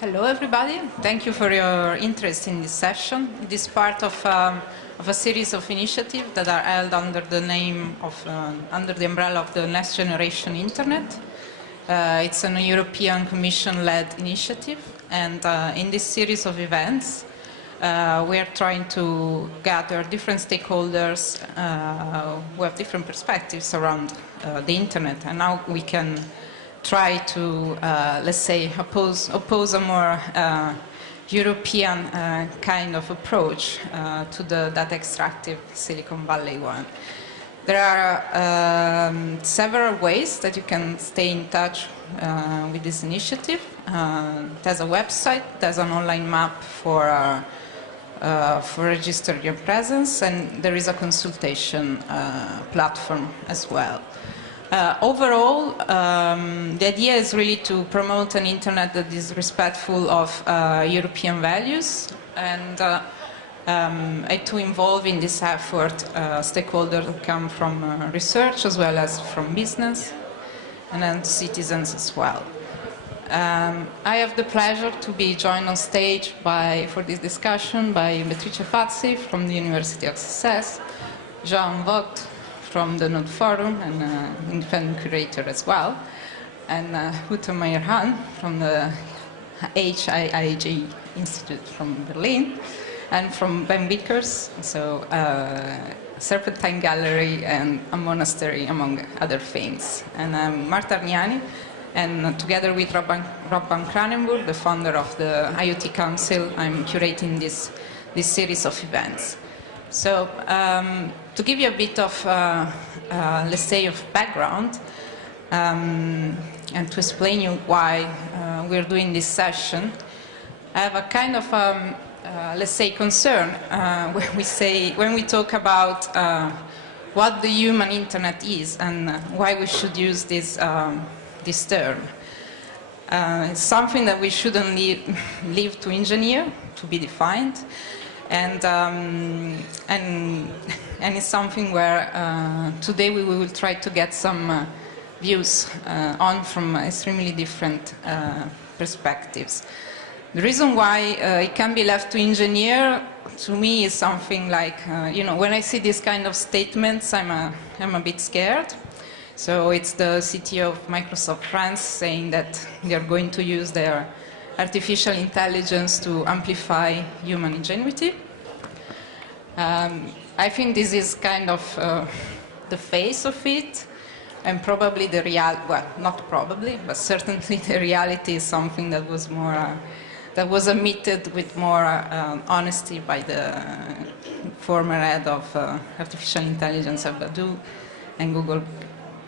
Hello, everybody. Thank you for your interest in this session. It is part of a series of initiatives that are held under the name of, under the umbrella of the Next Generation Internet. It's a European Commission-led initiative, and in this series of events, we are trying to gather different stakeholders who have different perspectives around the internet, and how we can try to, let's say, oppose a more European kind of approach to the data extractive Silicon Valley one. There are several ways that you can stay in touch with this initiative. There's a website, there's an online map for registering your presence, and there is a consultation platform as well. Overall, the idea is really to promote an internet that is respectful of European values, and to involve in this effort stakeholders who come from research as well as from business, and then citizens as well. I have the pleasure to be joined on stage for this discussion by Beatrice Fazi from the University of Sussex, Jeanne Vogt from the Node Forum and independent curator as well, and Meier-Hahn from the HIIG Institute from Berlin, and from Vickers, so Serpentine Gallery and a monastery, among other things. And I'm Marta Arniani, and together with Rob van Kranenburg, the founder of the IoT Council, I'm curating this series of events. So, to give you a bit of, let's say, of background, and to explain you why we're doing this session, I have a kind of, let's say, concern when we talk about what the human internet is and why we should use this term. It's something that we shouldn't leave to engineer to be defined. And it's something where today we will try to get some views on from extremely different perspectives. The reason why it can be left to engineer, to me, is something like, you know, when I see these kind of statements, I'm a bit scared. So it's the CTO of Microsoft France saying that they are going to use their artificial intelligence to amplify human ingenuity. I think this is kind of the face of it, and probably the well, not probably, but certainly the reality is something that was more, that was admitted with more honesty by the former head of artificial intelligence at Badu and Google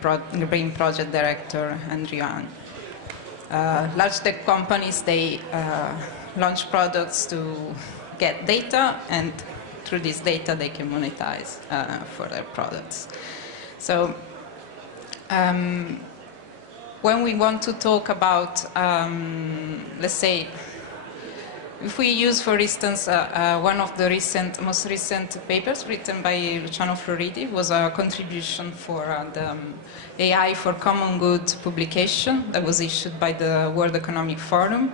Brain project director Jeanne. Large tech companies, they launch products to get data, and through this data they can monetize for their products. So when we want to talk about, let's say, if we use, for instance, one of the most recent papers written by Luciano Floridi, was a contribution for the AI for Common Good publication that was issued by the World Economic Forum.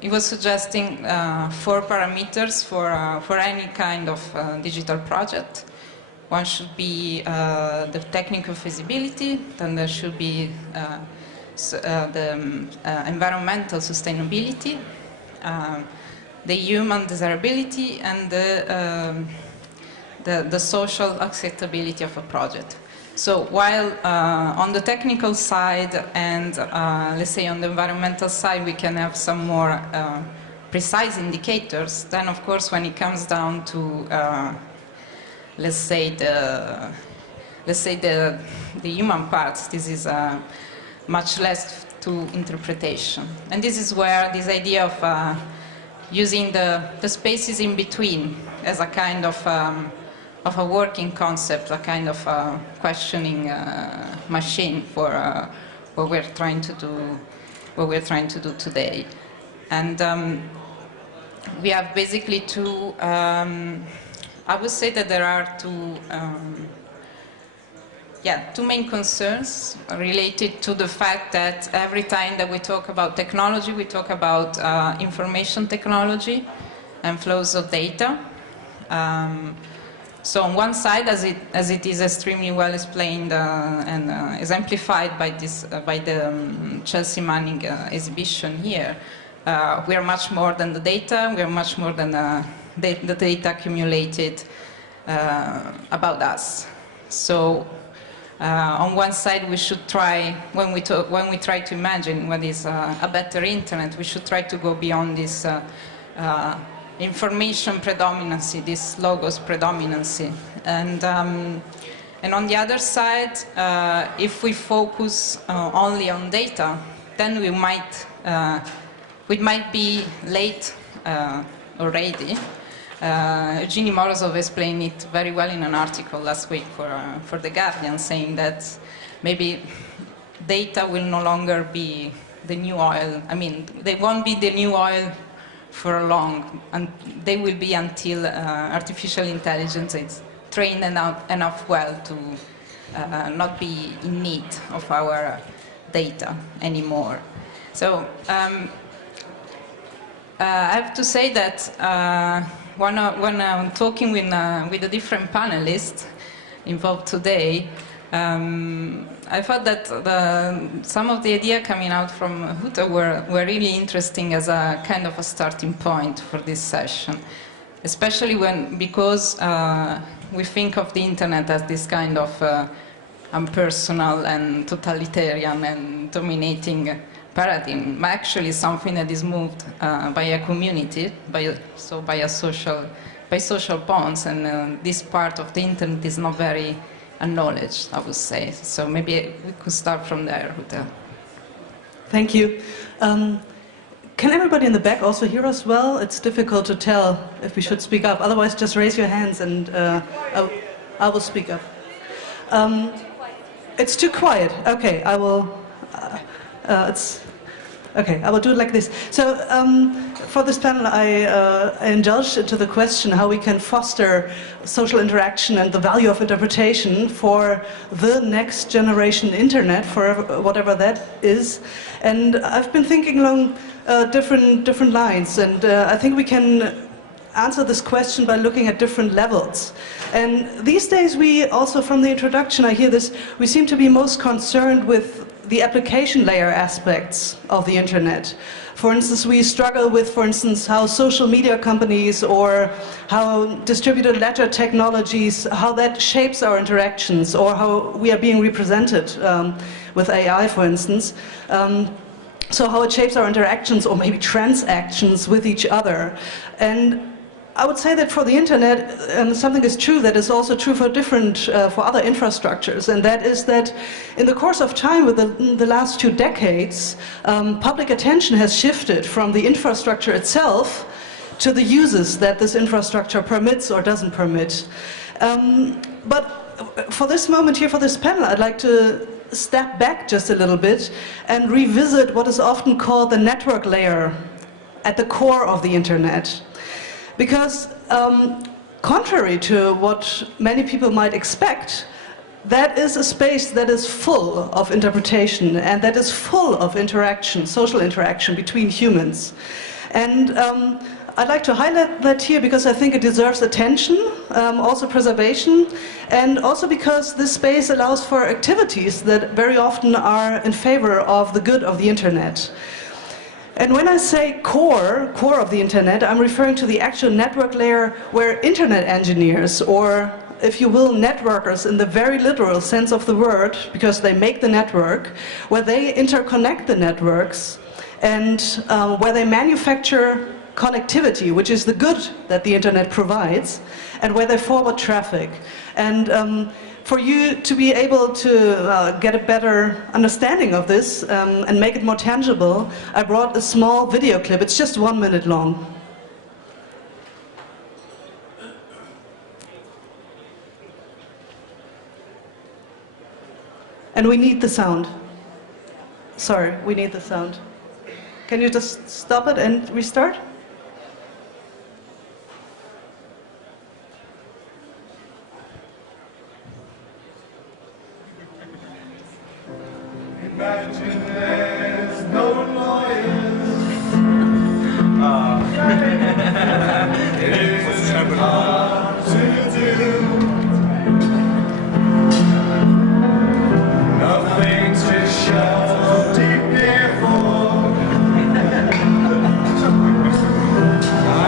It was suggesting 4 parameters for any kind of digital project. One should be the technical feasibility, then there should be the environmental sustainability, the human desirability, and the social acceptability of a project. So while on the technical side and let's say on the environmental side we can have some more precise indicators, then of course when it comes down to let's say the human parts, this is much less to interpretation. And this is where this idea of using the spaces in between as a kind of a working concept, a kind of questioning machine for what we're trying to do today. And we have basically two. I would say that there are two yeah, two main concerns related to the fact that every time that we talk about technology, we talk about information technology and flows of data. So on one side, as it is extremely well explained and exemplified by the Chelsea Manning exhibition here, we are much more than the data. We are much more than the data accumulated about us. So on one side, we should try, when we try to imagine what is a better internet, we should try to go beyond this information predominancy, this logos predominancy. And on the other side, if we focus only on data, then we might be late already. Eugenie Morozov explained it very well in an article last week for The Guardian, saying that maybe data will no longer be the new oil. I mean, they won't be the new oil for long, and they will be until artificial intelligence is trained enough well to not be in need of our data anymore. So I have to say that when I'm talking with the different panelists involved today, I thought that some of the ideas coming out from Huta were really interesting as a kind of a starting point for this session, especially because we think of the internet as this kind of impersonal and totalitarian and dominating paradigm, actually something that is moved by a community, by social bonds, and this part of the internet is not very acknowledged, I would say. So maybe we could start from there, Huta. Thank you. Can everybody in the back also hear us well? It's difficult to tell if we should speak up. Otherwise, just raise your hands and I will speak up. It's too quiet. Okay, I will. Okay, I will do it like this. So for this panel, I indulged into the question how we can foster social interaction and the value of interpretation for the next generation internet, for whatever that is. And I've been thinking along different lines, and I think we can answer this question by looking at different levels. And these days we also, from the introduction, I hear this, we seem to be most concerned with the application layer aspects of the internet. For instance, we struggle with, for instance, how social media companies or how distributed ledger technologies, how that shapes our interactions, or how we are being represented with AI, for instance. So how it shapes our interactions or maybe transactions with each other. And I would say that for the internet, something is true that is also true for for other infrastructures, and that is that in the course of time, with the last 2 decades, public attention has shifted from the infrastructure itself to the uses that this infrastructure permits or doesn't permit. But for this moment here, for this panel, I'd like to step back just a little bit and revisit what is often called the network layer at the core of the internet. Because contrary to what many people might expect, that is a space that is full of interpretation and that is full of interaction, social interaction between humans. And I'd like to highlight that here because I think it deserves attention, also preservation, and also because this space allows for activities that very often are in favor of the good of the internet. And when I say core of the internet, I'm referring to the actual network layer where internet engineers, or if you will, networkers in the very literal sense of the word, because they make the network, where they interconnect the networks and where they manufacture connectivity, which is the good that the internet provides, and where they forward traffic. And for you to be able to get a better understanding of this and make it more tangible, I brought a small video clip. It's just 1 minute long. And we need the sound. Sorry, we need the sound. Can you just stop it and restart? Imagine there's no lawyers. It is hard to do. Nothing to show deep here for.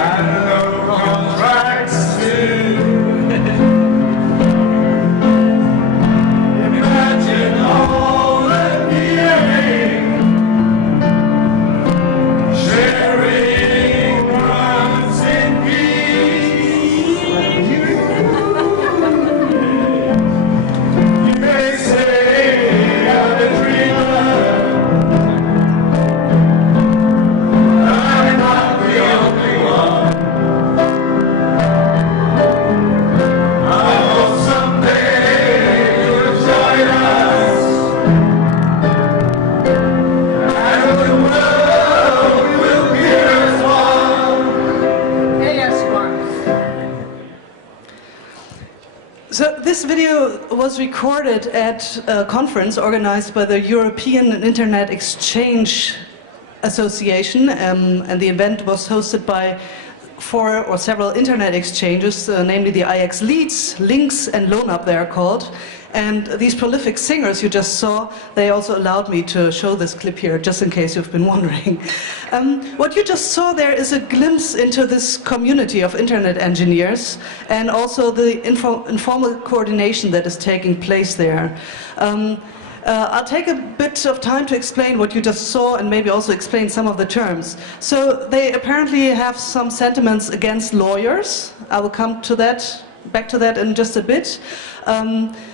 And no contracts to. Imagine all the hearing, sharing runs in peace. You may say I'm a dreamer, I'm not the only one. I hope someday you'll join us, and the world will hear us one. So this video was recorded at a conference organized by the European Internet Exchange Association, and the event was hosted by four or several internet exchanges, namely the IX Leads, Links, and LoanUp they are called. And these prolific singers you just saw, they also allowed me to show this clip here, just in case you've been wondering. What you just saw there is a glimpse into this community of internet engineers, and also the informal coordination that is taking place there. I'll take a bit of time to explain what you just saw and maybe also explain some of the terms. So they apparently have some sentiments against lawyers. I will come to that, back to that in just a bit.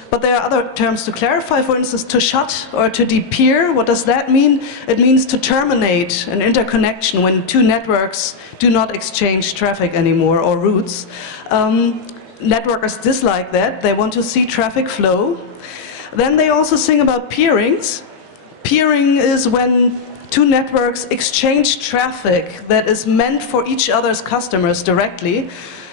But there are other terms to clarify. For instance, to shut or to depeer. What does that mean? It means to terminate an interconnection when two networks do not exchange traffic anymore or routes. Networkers dislike that. They want to see traffic flow. Then they also sing about peerings. Peering is when two networks exchange traffic that is meant for each other's customers directly,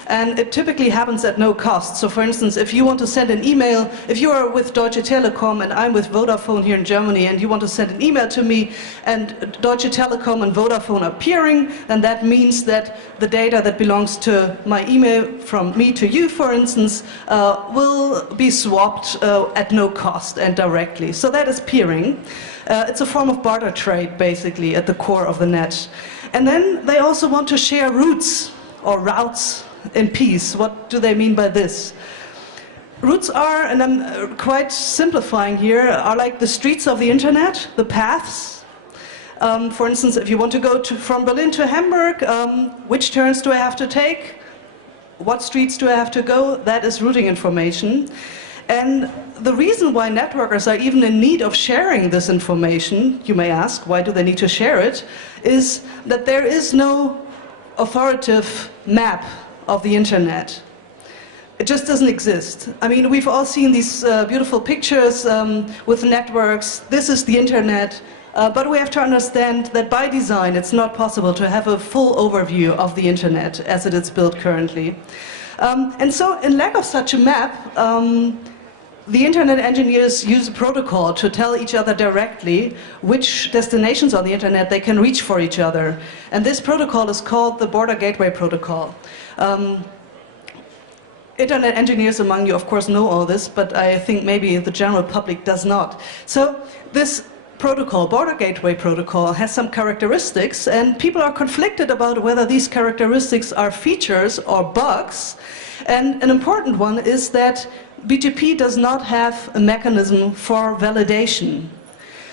and it typically happens at no cost. So for instance, if you want to send an email, if you are with Deutsche Telekom and I'm with Vodafone here in Germany, and you want to send an email to me, and Deutsche Telekom and Vodafone are peering, then that means that the data that belongs to my email from me to you, for instance, will be swapped at no cost and directly. So that is peering. It's a form of barter trade, basically, at the core of the net. And then they also want to share routes or routes in peace. What do they mean by this? Routes are, and I'm quite simplifying here, are like the streets of the internet, the paths. For instance, if you want to go from Berlin to Hamburg, which turns do I have to take? What streets do I have to go? That is routing information. And the reason why networkers are even in need of sharing this information, you may ask, why do they need to share it, is that there is no authoritative map of the internet. It just doesn't exist. I mean, we've all seen these beautiful pictures with networks. This is the internet. But we have to understand that by design, it's not possible to have a full overview of the internet as it is built currently. And so, in lack of such a map, the internet engineers use a protocol to tell each other directly which destinations on the internet they can reach for each other. And this protocol is called the Border Gateway Protocol. Internet engineers among you, of course, know all this, but I think maybe the general public does not. So this protocol, Border Gateway Protocol, has some characteristics, and people are conflicted about whether these characteristics are features or bugs. And an important one is that BGP does not have a mechanism for validation.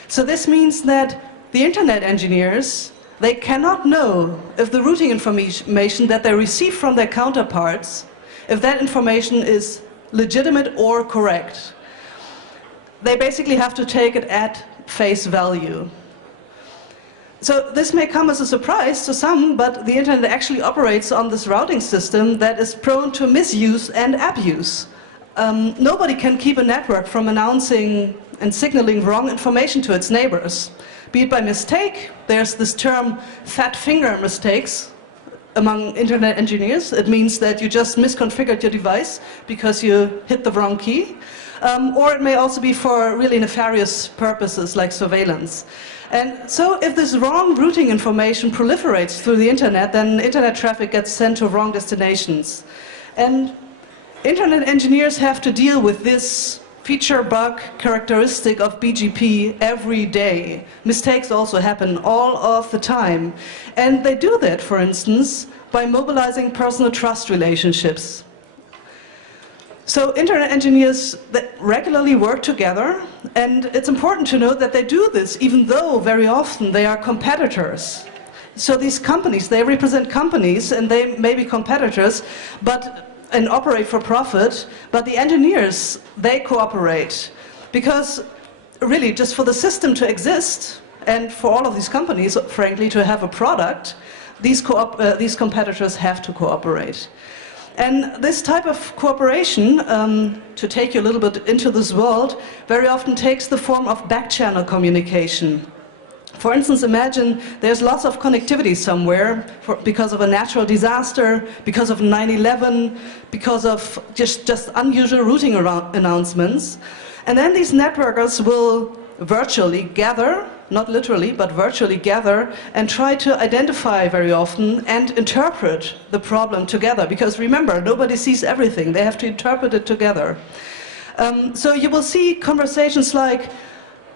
So this means that the internet engineers, they cannot know if the routing information that they receive from their counterparts, if that information is legitimate or correct. They basically have to take it at face value. So this may come as a surprise to some, but the internet actually operates on this routing system that is prone to misuse and abuse. Nobody can keep a network from announcing and signaling wrong information to its neighbors. Be it by mistake, there's this term fat finger mistakes among internet engineers. It means that you just misconfigured your device because you hit the wrong key. or it may also be for really nefarious purposes like surveillance. And so if this wrong routing information proliferates through the internet, then internet traffic gets sent to wrong destinations. And internet engineers have to deal with this feature bug characteristic of BGP every day. Mistakes also happen all of the time. And they do that, for instance, by mobilizing personal trust relationships. So internet engineers that regularly work together, and it's important to note that they do this even though very often they are competitors. So these companies, they represent companies and they may be competitors and operate for profit, but the engineers, they cooperate. Because really, just for the system to exist and for all of these companies, frankly, to have a product, these competitors have to cooperate. And this type of cooperation, to take you a little bit into this world, very often takes the form of back-channel communication. For instance, imagine there's lots of connectivity somewhere because of a natural disaster, because of 9/11, because of just unusual routing announcements. And then these networkers will virtually gather, not literally, but virtually gather and try to identify very often and interpret the problem together. Because remember, nobody sees everything. They have to interpret it together. So you will see conversations like,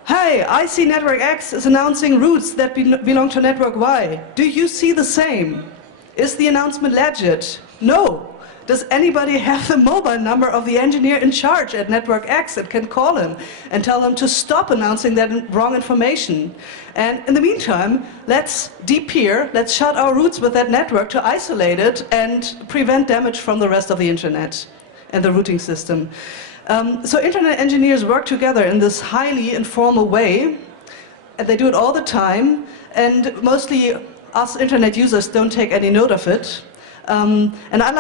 hey, I see network X is announcing routes that belong to network Y. Do you see the same? Is the announcement legit? No. Does anybody have the mobile number of the engineer in charge at network X that can call him and tell him to stop announcing that wrong information? And in the meantime, let's de-peer, let's shut our routes with that network to isolate it and prevent damage from the rest of the internet and the routing system. So internet engineers work together in this highly informal way, and they do it all the time, and mostly us internet users don't take any note of it. And I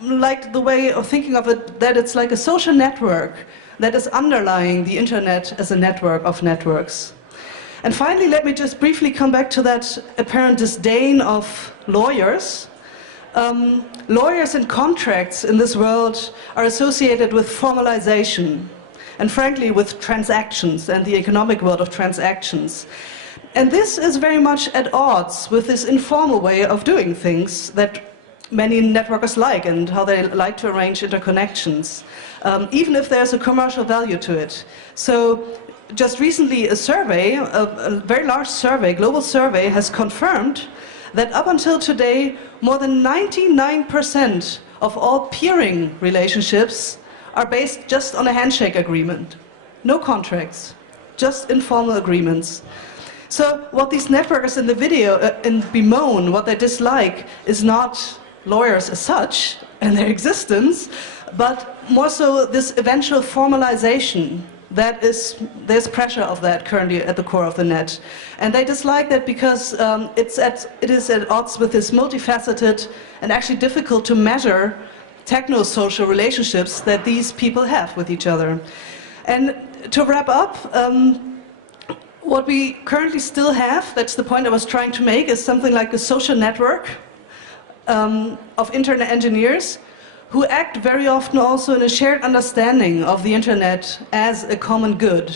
like the way of thinking of it, that it's like a social network that is underlying the internet as a network of networks. And finally, let me just briefly come back to that apparent disdain of lawyers. Lawyers and contracts in this world are associated with formalization, and frankly with transactions and the economic world of transactions. And this is very much at odds with this informal way of doing things that many networkers like and how they like to arrange interconnections, even if there's a commercial value to it. So just recently a survey, a very large survey, global survey, has confirmed that up until today, more than 99% of all peering relationships are based just on a handshake agreement. No contracts, just informal agreements. So what these networkers in the video bemoan, what they dislike, is not lawyers as such and their existence, but more so this eventual formalization. There's pressure of that currently at the core of the net. And they dislike that because it is at odds with this multifaceted and actually difficult to measure techno-social relationships that these people have with each other. And to wrap up, what we currently still have, that's the point I was trying to make, is something like a social network of internet engineers who act very often also in a shared understanding of the internet as a common good.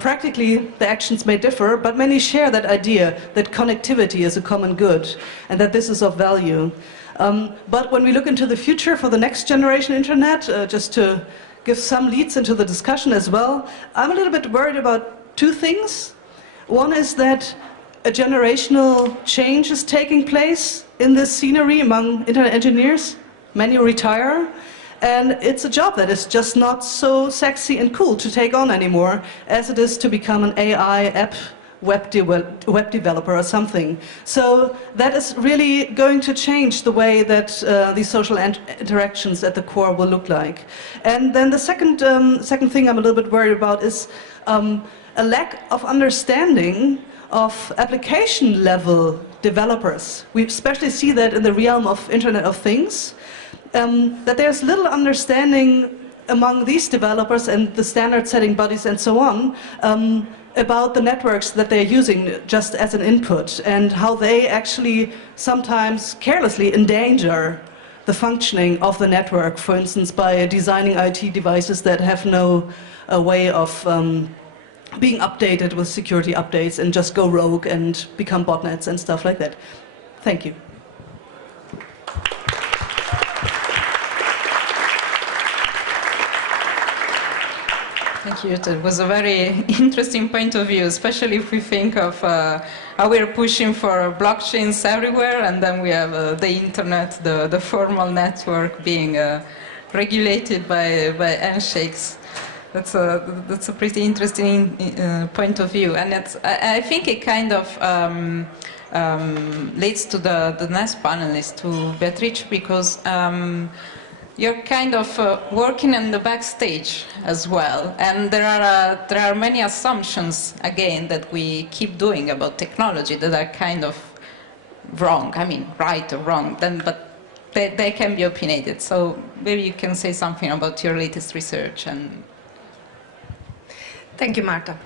Practically, the actions may differ, but many share that idea that connectivity is a common good and that this is of value. But when we look into the future for the next generation internet, just to give some leads into the discussion as well, I'm a little bit worried about two things. One is that a generational change is taking place in this scenery among internet engineers. Many retire, and it's a job that is just not so sexy and cool to take on anymore as it is to become an AI app web developer or something. So that is really going to change the way that these social interactions at the core will look like. And then the second thing I'm a little bit worried about is a lack of understanding of application level developers. We especially see that in the realm of Internet of Things. That there's little understanding among these developers and the standard setting bodies and so on about the networks that they're using just as an input and how they actually sometimes carelessly endanger the functioning of the network, for instance, by designing IT devices that have no way of being updated with security updates and just go rogue and become botnets and stuff like that. Thank you. Thank you. It was a very interesting point of view, especially if we think of how we're pushing for blockchains everywhere, and then we have the internet, the formal network being regulated by handshakes. That's a pretty interesting point of view, and I think it kind of leads to the next panelist, to Beatrice, because you're kind of working in the backstage as well, and there are many assumptions again that we keep doing about technology that are kind of wrong. I mean, right or wrong, but they can be opinionated. So maybe you can say something about your latest research. And thank you, Marta.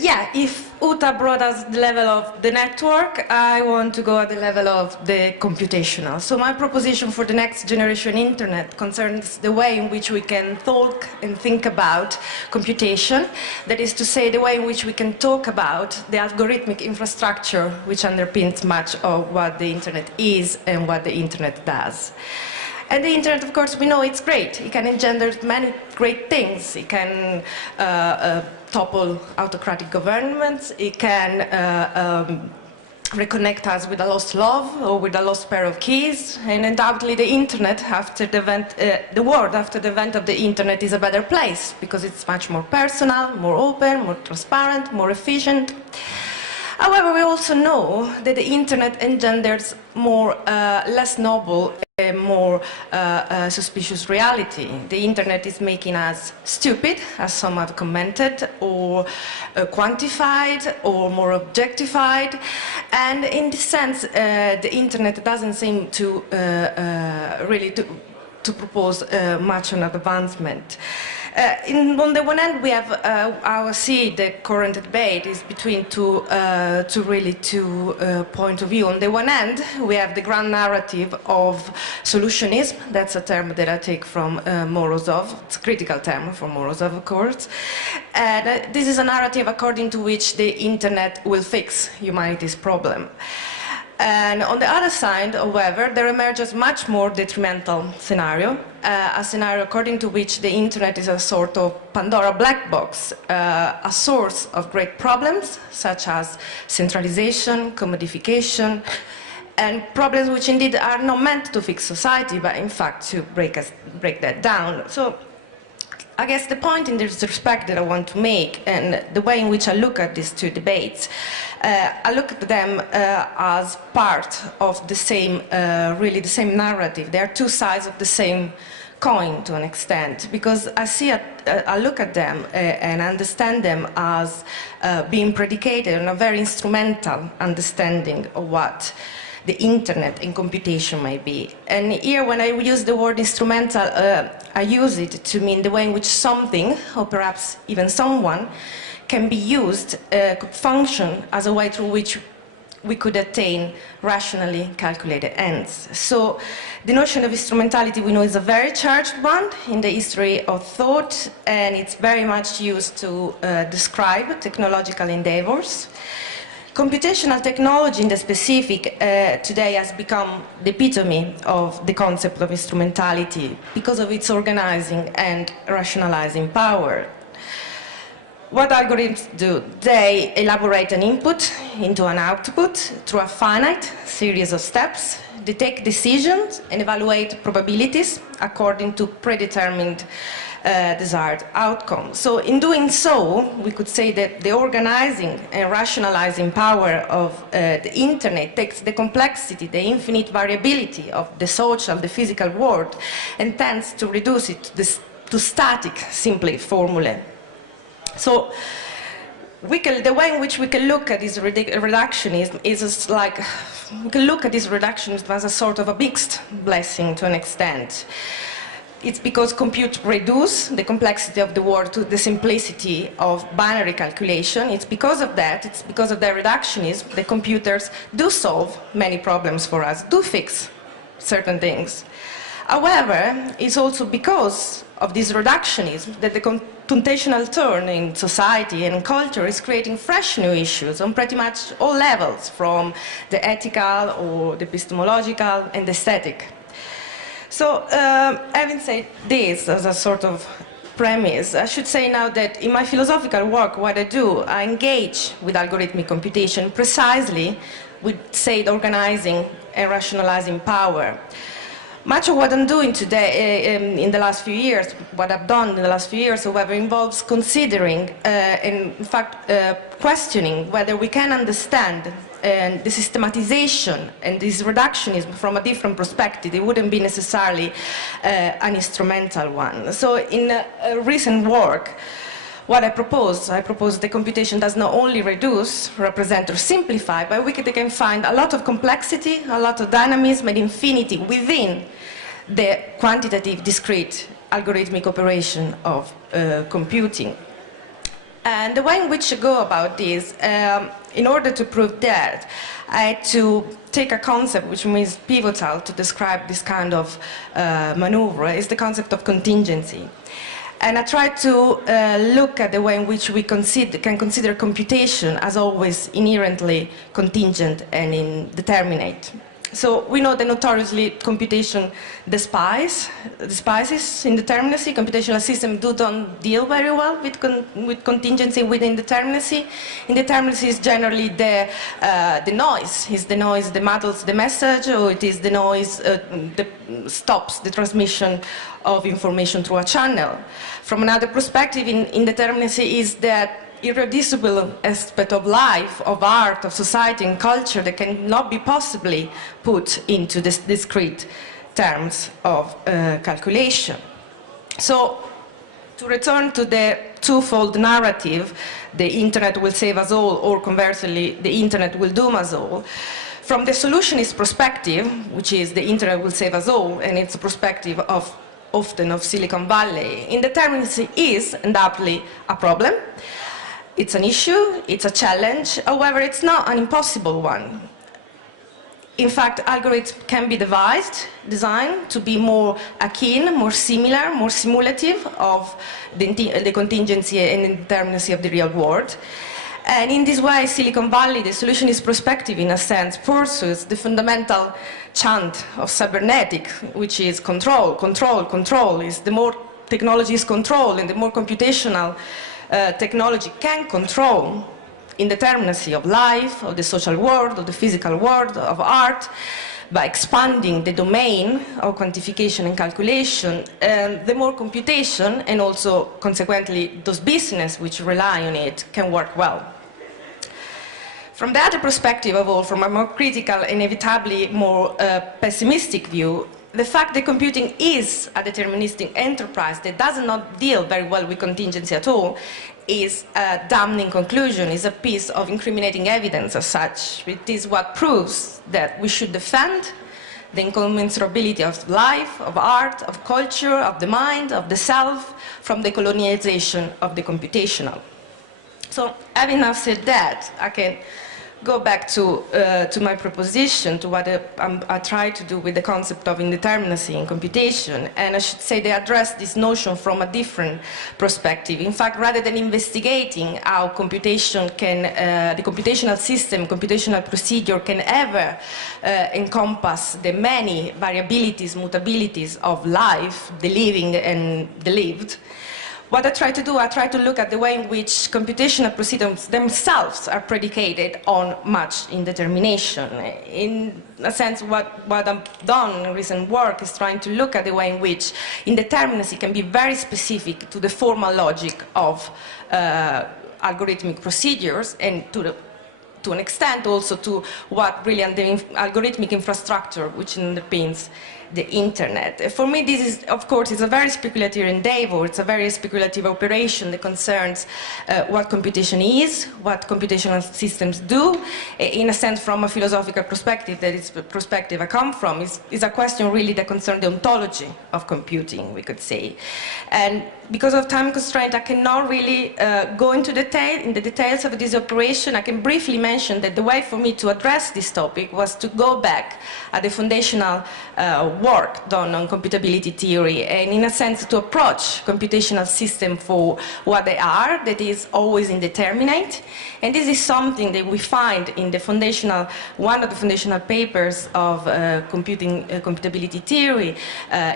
Yeah, if Uta brought us the level of the network, I want to go at the level of the computational. So my proposition for the next generation internet concerns the way in which we can talk and think about computation. That is to say, the way in which we can talk about the algorithmic infrastructure which underpins much of what the internet is and what the internet does. And the internet, of course, we know it's great. It can engender many great things. It can topple autocratic governments. It can reconnect us with a lost love or with a lost pair of keys. And undoubtedly, the internet, after the event, the world after the event of the internet, is a better place because it's much more personal, more open, more transparent, more efficient. However, we also know that the internet engenders more, less noble, more suspicious reality. The internet is making us stupid, as some have commented, or quantified, or more objectified. And in this sense, the internet doesn't seem to really to propose much an advancement. On the one hand, we have the current debate is between two points of view. On the one hand, we have the grand narrative of solutionism. That's a term that I take from Morozov. It's a critical term for Morozov, of course. And this is a narrative according to which the internet will fix humanity's problem. And on the other side, however, there emerges much more detrimental scenario, a scenario according to which the internet is a sort of Pandora black box, a source of great problems, such as centralization, commodification, and problems which indeed are not meant to fix society, but in fact to break that down. So I guess the point in this respect that I want to make, and the way in which I look at these two debates, I look at them as part of the same, really the same narrative. They are two sides of the same coin to an extent, because I look at them and understand them as being predicated on a very instrumental understanding of what the internet and computation may be. And here, when I use the word instrumental, I use it to mean the way in which something, or perhaps even someone, can be used, could function as a way through which we could attain rationally calculated ends. So the notion of instrumentality, we know, is a very charged one in the history of thought, and it's very much used to describe technological endeavors. Computational technology in the specific today has become the epitome of the concept of instrumentality because of its organizing and rationalizing power. What algorithms do? They elaborate an input into an output through a finite series of steps. They take decisions and evaluate probabilities according to predetermined desired outcome. So in doing so, we could say that the organizing and rationalizing power of the internet takes the complexity, the infinite variability of the social, the physical world, and tends to reduce it to static, simply formulae. So the way in which we can look at this reductionism is like, we can look at this reductionism as a sort of a mixed blessing to an extent. It's because compute reduce the complexity of the world to the simplicity of binary calculation. It's because of that, it's because of the reductionism, the computers do solve many problems for us, do fix certain things. However, it's also because of this reductionism that the computational turn in society and culture is creating fresh new issues on pretty much all levels, from the ethical or the epistemological and the aesthetic. So, having said this as a sort of premise, I should say now that in my philosophical work, what I do, I engage with algorithmic computation precisely with, say, organizing and rationalizing power. Much of what I'm doing today, in the last few years, what I've done in the last few years, however, involves considering, and in fact, questioning whether we can understand the systematization and this reductionism from a different perspective. It wouldn't be necessarily an instrumental one. So in a recent work, what I propose the computation does not only reduce, represent, or simplify, but we can find a lot of complexity, a lot of dynamism and infinity within the quantitative, discrete, algorithmic operation of computing. And the way in which I go about this, in order to prove that, I had to take a concept which means pivotal to describe this kind of maneuver, is the concept of contingency. And I try to look at the way in which we can consider computation as always inherently contingent and indeterminate. So we know that notoriously computation despises indeterminacy. Computational systems don't deal very well with contingency with indeterminacy. Indeterminacy is generally the noise. Is the noise that muddles the message, or it is the noise that stops the transmission of information through a channel. From another perspective, indeterminacy is that irreducible aspect of life, of art, of society and culture that cannot be possibly put into this discrete terms of calculation. So, to return to the twofold narrative, the internet will save us all, or conversely, the internet will doom us all, from the solutionist perspective, which is the internet will save us all, and it's a perspective of often of Silicon Valley, indeterminacy is undoubtedly a problem. It's an issue, it's a challenge, however, it's not an impossible one. In fact, algorithms can be designed to be more akin, more similar, more simulative of the contingency and indeterminacy of the real world. And in this way, Silicon Valley, the solutionist perspective, in a sense, pursues the fundamental chant of cybernetics, which is control, control, control. Is the more technology is controlled and the more computational technology can control indeterminacy of life, of the social world, of the physical world, of art, by expanding the domain of quantification and calculation, the more computation and also consequently those businesses which rely on it can work well. From the other perspective of all, from a more critical, inevitably more pessimistic view, the fact that computing is a deterministic enterprise that does not deal very well with contingency at all is a damning conclusion, is a piece of incriminating evidence as such. It is what proves that we should defend the incommensurability of life, of art, of culture, of the mind, of the self, from the colonialization of the computational. So, having now said that, I can go back to my proposition, to what I try to do with the concept of indeterminacy in computation, and I should say they address this notion from a different perspective. In fact, rather than investigating how computation can, the computational system, computational procedure can ever encompass the many variabilities, mutabilities of life, the living and the lived, what I try to do, I try to look at the way in which computational procedures themselves are predicated on much indetermination. In a sense, what I've done in recent work is trying to look at the way in which indeterminacy can be very specific to the formal logic of algorithmic procedures, and to an extent also to what really the algorithmic infrastructure which underpins the internet. For me, this is, of course, it's a very speculative endeavor. It's a very speculative operation that concerns what computation is, what computational systems do. In a sense, from a philosophical perspective, that is the perspective I come from, is a question really that concerns the ontology of computing, we could say. And because of time constraint, I cannot really go into the details of this operation. I can briefly mention that the way for me to address this topic was to go back at the foundational work done on computability theory, and in a sense to approach computational systems for what they are, that is always indeterminate. And this is something that we find in the foundational, one of the foundational papers of computability theory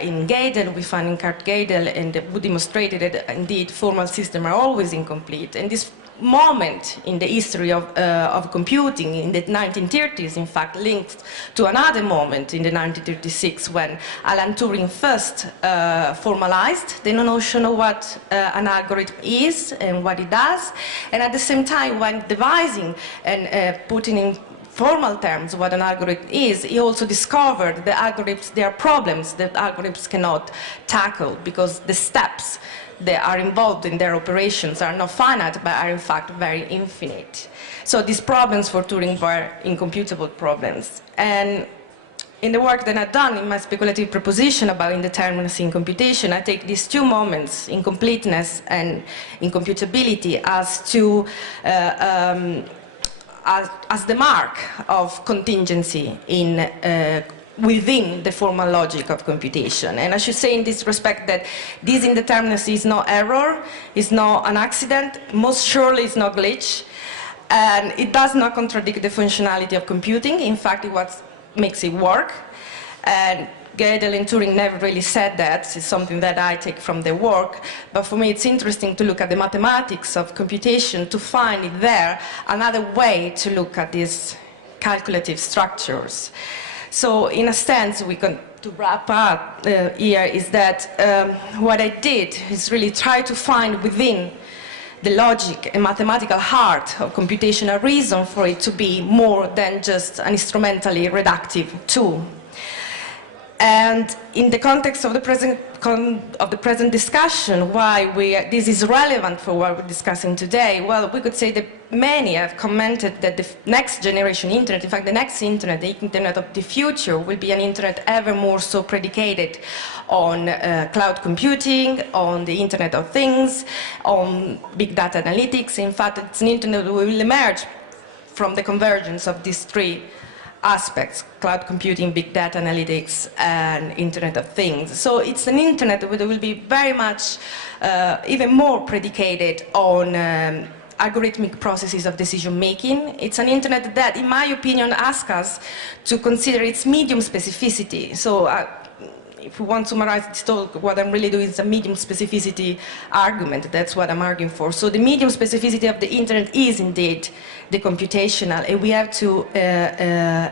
in Gödel. We find in Gödel, and we demonstrated that indeed formal systems are always incomplete. And this moment in the history of computing in the 1930s, in fact, linked to another moment in the 1936 when Alan Turing first formalized the notion of what an algorithm is and what it does, and at the same time when devising and putting in formal terms what an algorithm is, he also discovered the algorithms, there are problems that algorithms cannot tackle because the steps that are involved in their operations are not finite, but are in fact very infinite. So these problems for Turing were incomputable problems. And in the work that I've done in my speculative proposition about indeterminacy in computation, I take these two moments, incompleteness and incomputability, as to as the mark of contingency in within the formal logic of computation. And I should say in this respect that this indeterminacy is no error, is not an accident, most surely it's not glitch, and it does not contradict the functionality of computing. In fact, it's what makes it work. And Gödel and Turing never really said that. It's something that I take from their work. But for me, it's interesting to look at the mathematics of computation to find it there another way to look at these calculative structures. So in a sense, we can, to wrap up here, is that what I did is really try to find within the logic and mathematical heart of computation a reason for it to be more than just an instrumentally reductive tool. And in the context of the present discussion, why this is relevant for what we're discussing today, well, we could say that many have commented that the next generation internet, in fact, the next internet, the internet of the future, will be an internet ever more so predicated on cloud computing, on the Internet of Things, on big data analytics. In fact, it's an internet that will emerge from the convergence of these three aspects: cloud computing, big data analytics, and Internet of Things. So it's an internet that will be very much even more predicated on algorithmic processes of decision making. It's an internet that, in my opinion, asks us to consider its medium specificity. So if we want to summarize this talk, what I'm really doing is a medium specificity argument. That's what I'm arguing for. So the medium specificity of the internet is indeed the computational, and we have to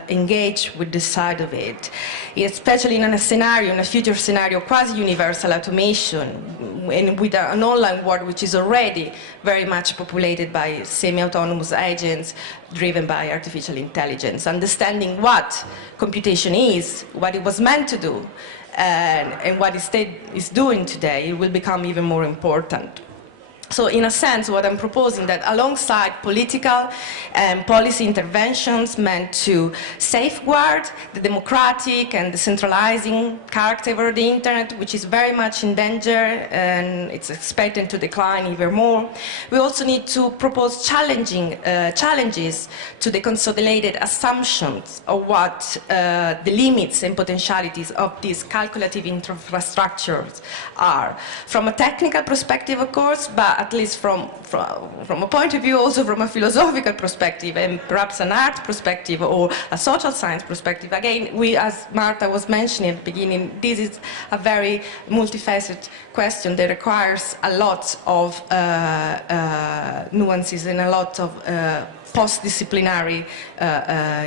engage with this side of it, especially in a scenario, in a future scenario, quasi-universal automation, and with an online world which is already very much populated by semi-autonomous agents driven by artificial intelligence. Understanding what computation is, what it was meant to do, and what it is doing today, it will become even more important. So in a sense, what I'm proposing that alongside political and policy interventions meant to safeguard the democratic and decentralizing character of the internet, which is very much in danger and it's expected to decline even more, we also need to propose challenges to the consolidated assumptions of what the limits and potentialities of these calculative infrastructures are. From a technical perspective, of course, but at least from a point of view, also from a philosophical perspective, and perhaps an art perspective or a social science perspective. Again, as Marta was mentioning at the beginning, this is a very multifaceted question that requires a lot of nuances and a lot of post-disciplinary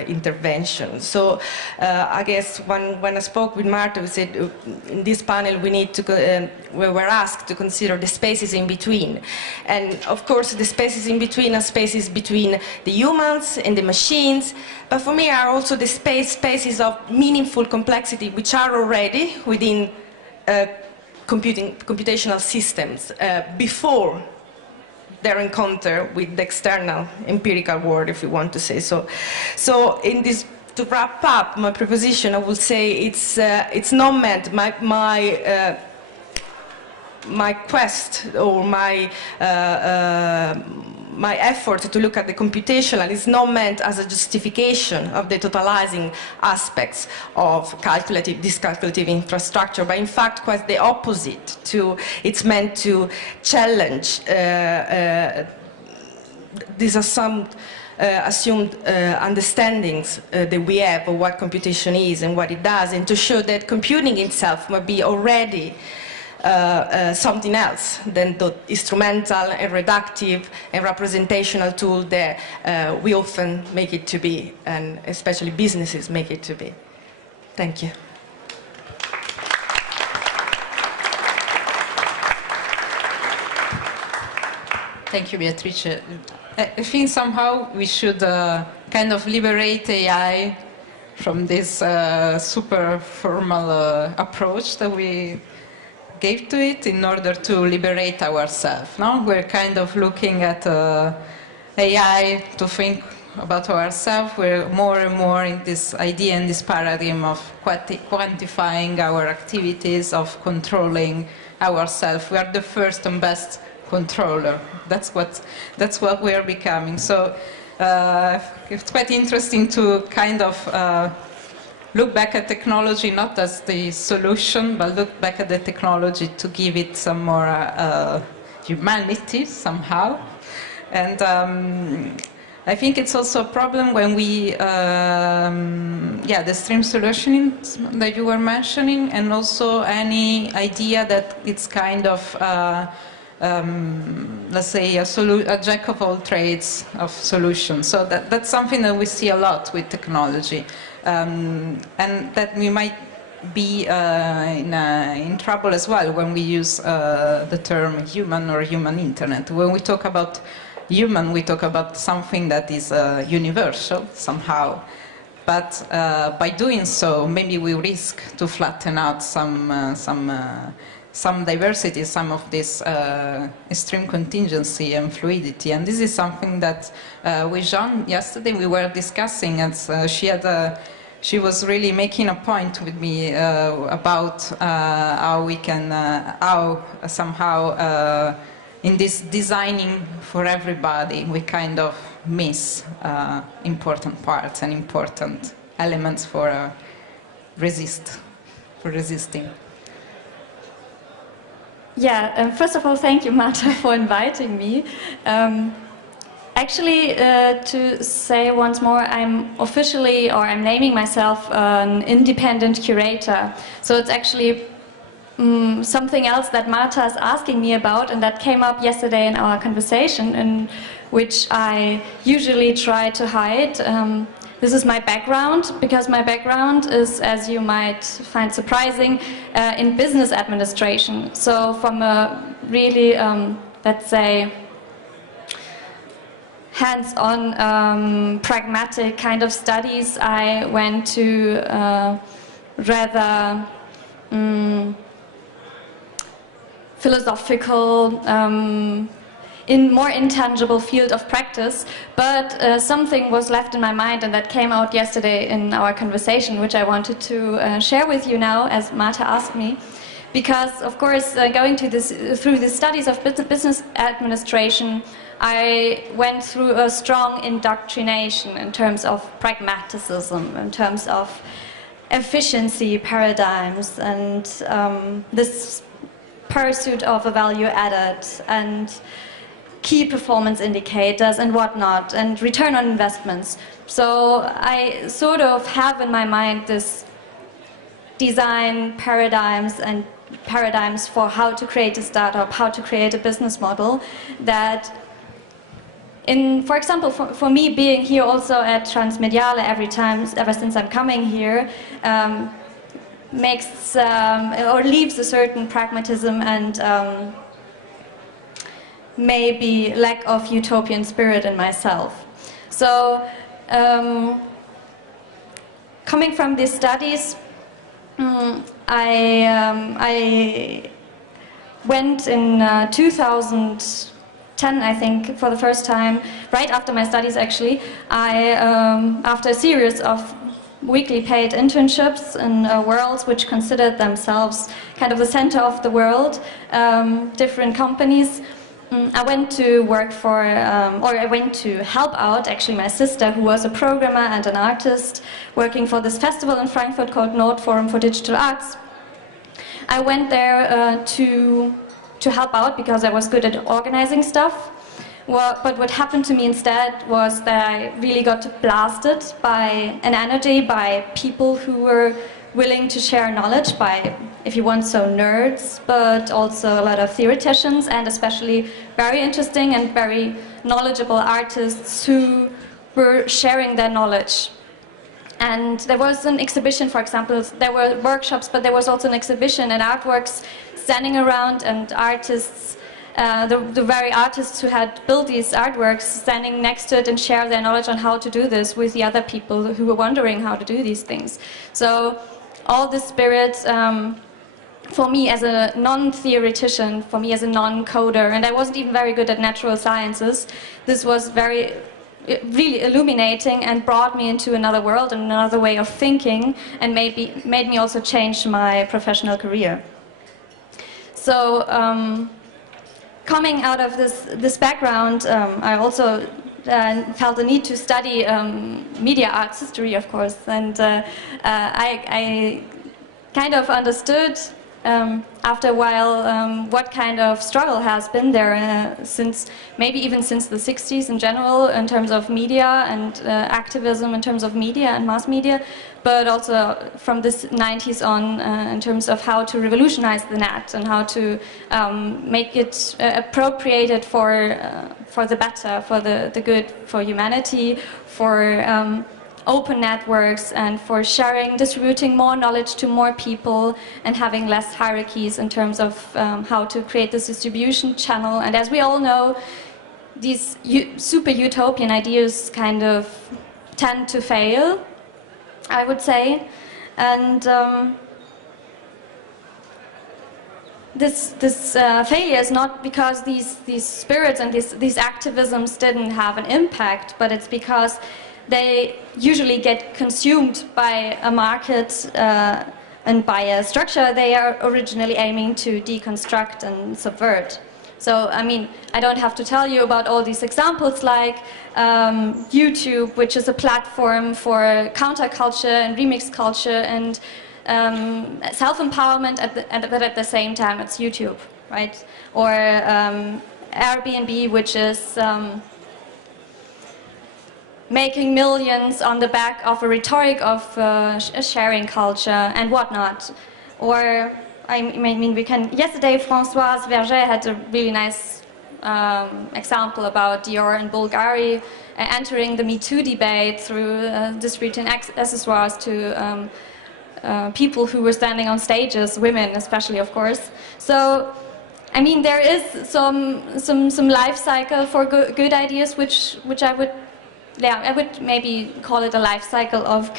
intervention. So I guess when I spoke with Marta, we said in this panel we need to, we were asked to consider the spaces in between. And of course the spaces in between are spaces between the humans and the machines, but for me are also the spaces of meaningful complexity which are already within computational systems before their encounter with the external empirical world, if you want to say so. So in this, to wrap up my proposition, I would say it's not meant, my quest or my effort to look at the computational is not meant as a justification of the totalizing aspects of this calculative infrastructure, but in fact quite the opposite. It's meant to challenge these assumed understandings that we have of what computation is and what it does, and to show that computing itself might be already something else than the instrumental and reductive and representational tool that we often make it to be, and especially businesses make it to be. Thank you. Thank you, Beatrice. I think somehow we should kind of liberate AI from this super formal approach that we gave to it in order to liberate ourselves. No? We're kind of looking at AI to think about ourselves. We're more and more in this idea and this paradigm of quantifying our activities, of controlling ourselves. We are the first and best controller. That's what we are becoming. So it's quite interesting to kind of look back at technology not as the solution, but look back at the technology to give it some more humanity somehow. And I think it's also a problem when we, the stream solutioning that you were mentioning, and also any idea that it's kind of, let's say, a jack of all trades of solutions. So that's something that we see a lot with technology. And that we might be in trouble as well when we use the term human or human internet. When we talk about human, we talk about something that is universal somehow. But by doing so, maybe we risk to flatten out some diversity, some of this extreme contingency and fluidity. And this is something that with Jeanne yesterday we were discussing, and she was really making a point with me about how we can, somehow in this designing for everybody, we kind of miss important parts and important elements for resisting. Yeah, first of all, thank you, Marta, for inviting me. Actually, to say once more, I'm naming myself an independent curator. So it's actually something else that Marta is asking me about, and that came up yesterday in our conversation, in which I usually try to hide. This is my background, because my background is, as you might find surprising, in business administration. So from a really, let's say, hands-on, pragmatic kind of studies, I went to rather philosophical, more intangible field of practice, but something was left in my mind, and that came out yesterday in our conversation, which I wanted to share with you now, as Marta asked me. Because, of course, going through the studies of business administration, I went through a strong indoctrination in terms of pragmatism, in terms of efficiency paradigms, and this pursuit of a value added, and key performance indicators and whatnot, and return on investments. So I sort of have in my mind this design paradigms and paradigms for how to create a startup, how to create a business model that for example, for me being here also at Transmediale ever since I'm coming here, makes or leaves a certain pragmatism and maybe lack of utopian spirit in myself. So coming from these studies, I went in 2010, I think, for the first time, right after my studies actually, after a series of weekly paid internships in worlds which considered themselves kind of the center of the world, different companies, I went to work for, or I went to help out actually my sister, who was a programmer and an artist, working for this festival in Frankfurt called Nord Forum for Digital Arts. I went there to help out because I was good at organizing stuff. Well, but what happened to me instead was that I really got blasted by an energy, by people who were willing to share knowledge, by, if you want so, nerds, but also a lot of theoreticians and especially very interesting and very knowledgeable artists who were sharing their knowledge. And there was an exhibition, for example, there were workshops, but there was also an exhibition and artworks standing around, and artists, the very artists who had built these artworks standing next to it and share their knowledge on how to do this with the other people who were wondering how to do these things. So all this spirit, for me as a non-theoretician, for me as a non-coder, and I wasn't even very good at natural sciences, this was really illuminating and brought me into another world and another way of thinking, and made me also change my professional career. So coming out of this background, I also felt the need to study media arts history, of course, and I kind of understood after a while what kind of struggle has been there since, maybe even since the 60s in general, in terms of media and activism in terms of media and mass media, but also from the 90s on in terms of how to revolutionize the net and how to make it appropriated for the better, for the good, for humanity, for open networks, and for sharing, distributing more knowledge to more people, and having less hierarchies in terms of how to create this distribution channel. And as we all know, these super utopian ideas kind of tend to fail, I would say. And this failure is not because these spirits and these activisms didn't have an impact, but it's because they usually get consumed by a market and by a structure they are originally aiming to deconstruct and subvert. So, I mean, I don't have to tell you about all these examples, like YouTube, which is a platform for counterculture and remix culture and self-empowerment, but at the same time it's YouTube, right? Or Airbnb, which is making millions on the back of a rhetoric of a sharing culture and whatnot. Or, I mean, yesterday Françoise Verger had a really nice example about Dior and Bulgari entering the Me Too debate through distributing accessoires to people who were standing on stages, women especially, of course. So, I mean, there is some life cycle for good ideas, which I would maybe call it a life cycle of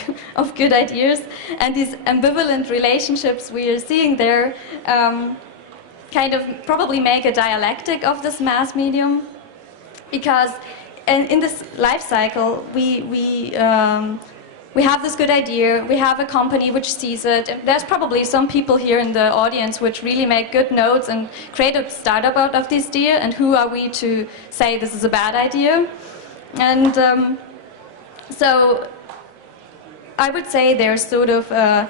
good ideas, and these ambivalent relationships we are seeing there kind of probably make a dialectic of this mass medium, because in this life cycle we have this good idea, we have a company which sees it, and there's probably some people here in the audience which really make good notes and create a startup out of this idea, and who are we to say this is a bad idea? And so I would say there's sort of a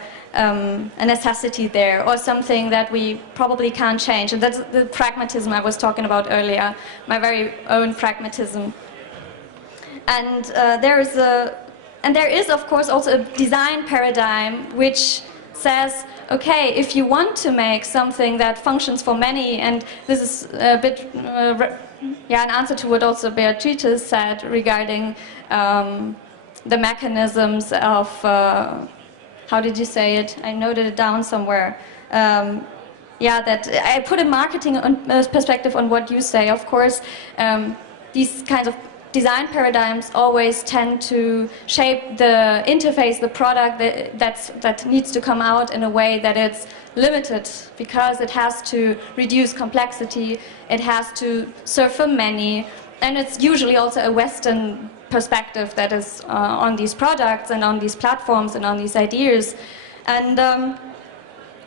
necessity there, or something that we probably can't change, and that's the pragmatism I was talking about earlier, my very own pragmatism. And there is of course also a design paradigm which says, okay, if you want to make something that functions for many, and this is a bit, an answer to what also Beatrice said regarding the mechanisms of, how did you say it? I noted it down somewhere. That I put a marketing perspective on what you say. Of course, these kinds of design paradigms always tend to shape the interface, the product that needs to come out in a way that it's limited, because it has to reduce complexity, it has to serve for many, and it's usually also a Western perspective that is on these products and on these platforms and on these ideas. And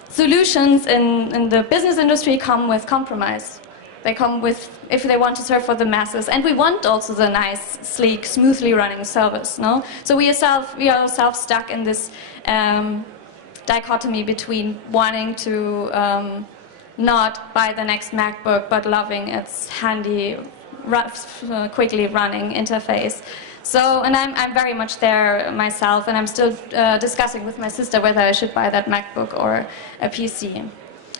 solutions in the business industry come with compromise. They come with, if they want to serve for the masses. And we want also the nice, sleek, smoothly running service, no? So we are ourselves stuck in this dichotomy between wanting to not buy the next MacBook, but loving its handy, quickly running interface. So, and I'm very much there myself, and I'm still discussing with my sister whether I should buy that MacBook or a PC.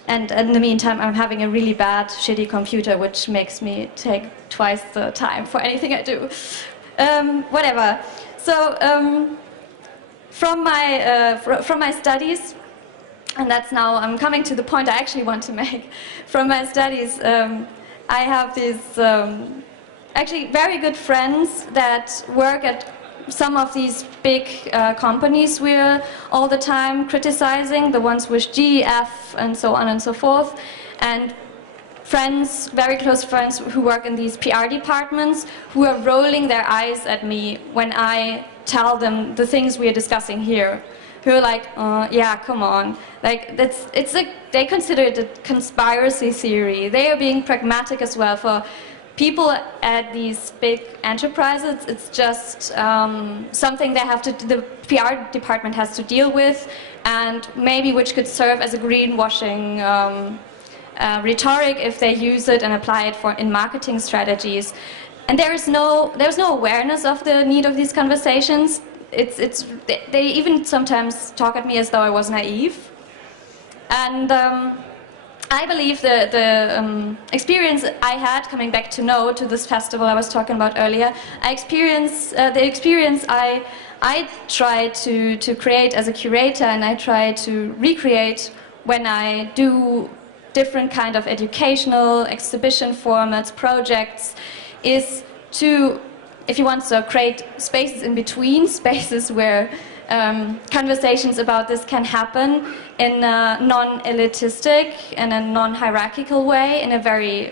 And in the meantime, I'm having a really bad, shitty computer, which makes me take twice the time for anything I do. Whatever. So, from my studies, and that's now, I'm coming to the point I actually want to make. From my studies, I have these actually very good friends that work at some of these big companies we're all the time criticizing, the ones with G, F, and so on and so forth. And friends, very close friends who work in these PR departments, who are rolling their eyes at me when I tell them the things we are discussing here. Who are like, yeah, come on. Like, they consider it a conspiracy theory. They are being pragmatic as well. For people at these big enterprises, it's just something they have to, the PR department has to deal with, and maybe which could serve as a greenwashing rhetoric if they use it and apply it in marketing strategies. And there's no awareness of the need of these conversations. They even sometimes talk at me as though I was naive. And I believe the experience I had coming back to this festival I was talking about earlier, the experience I try to create as a curator, and I try to recreate when I do different kind of educational exhibition formats, projects, is to, if you want to create spaces in between, spaces where conversations about this can happen in a non-elitistic and a non-hierarchical way, in a very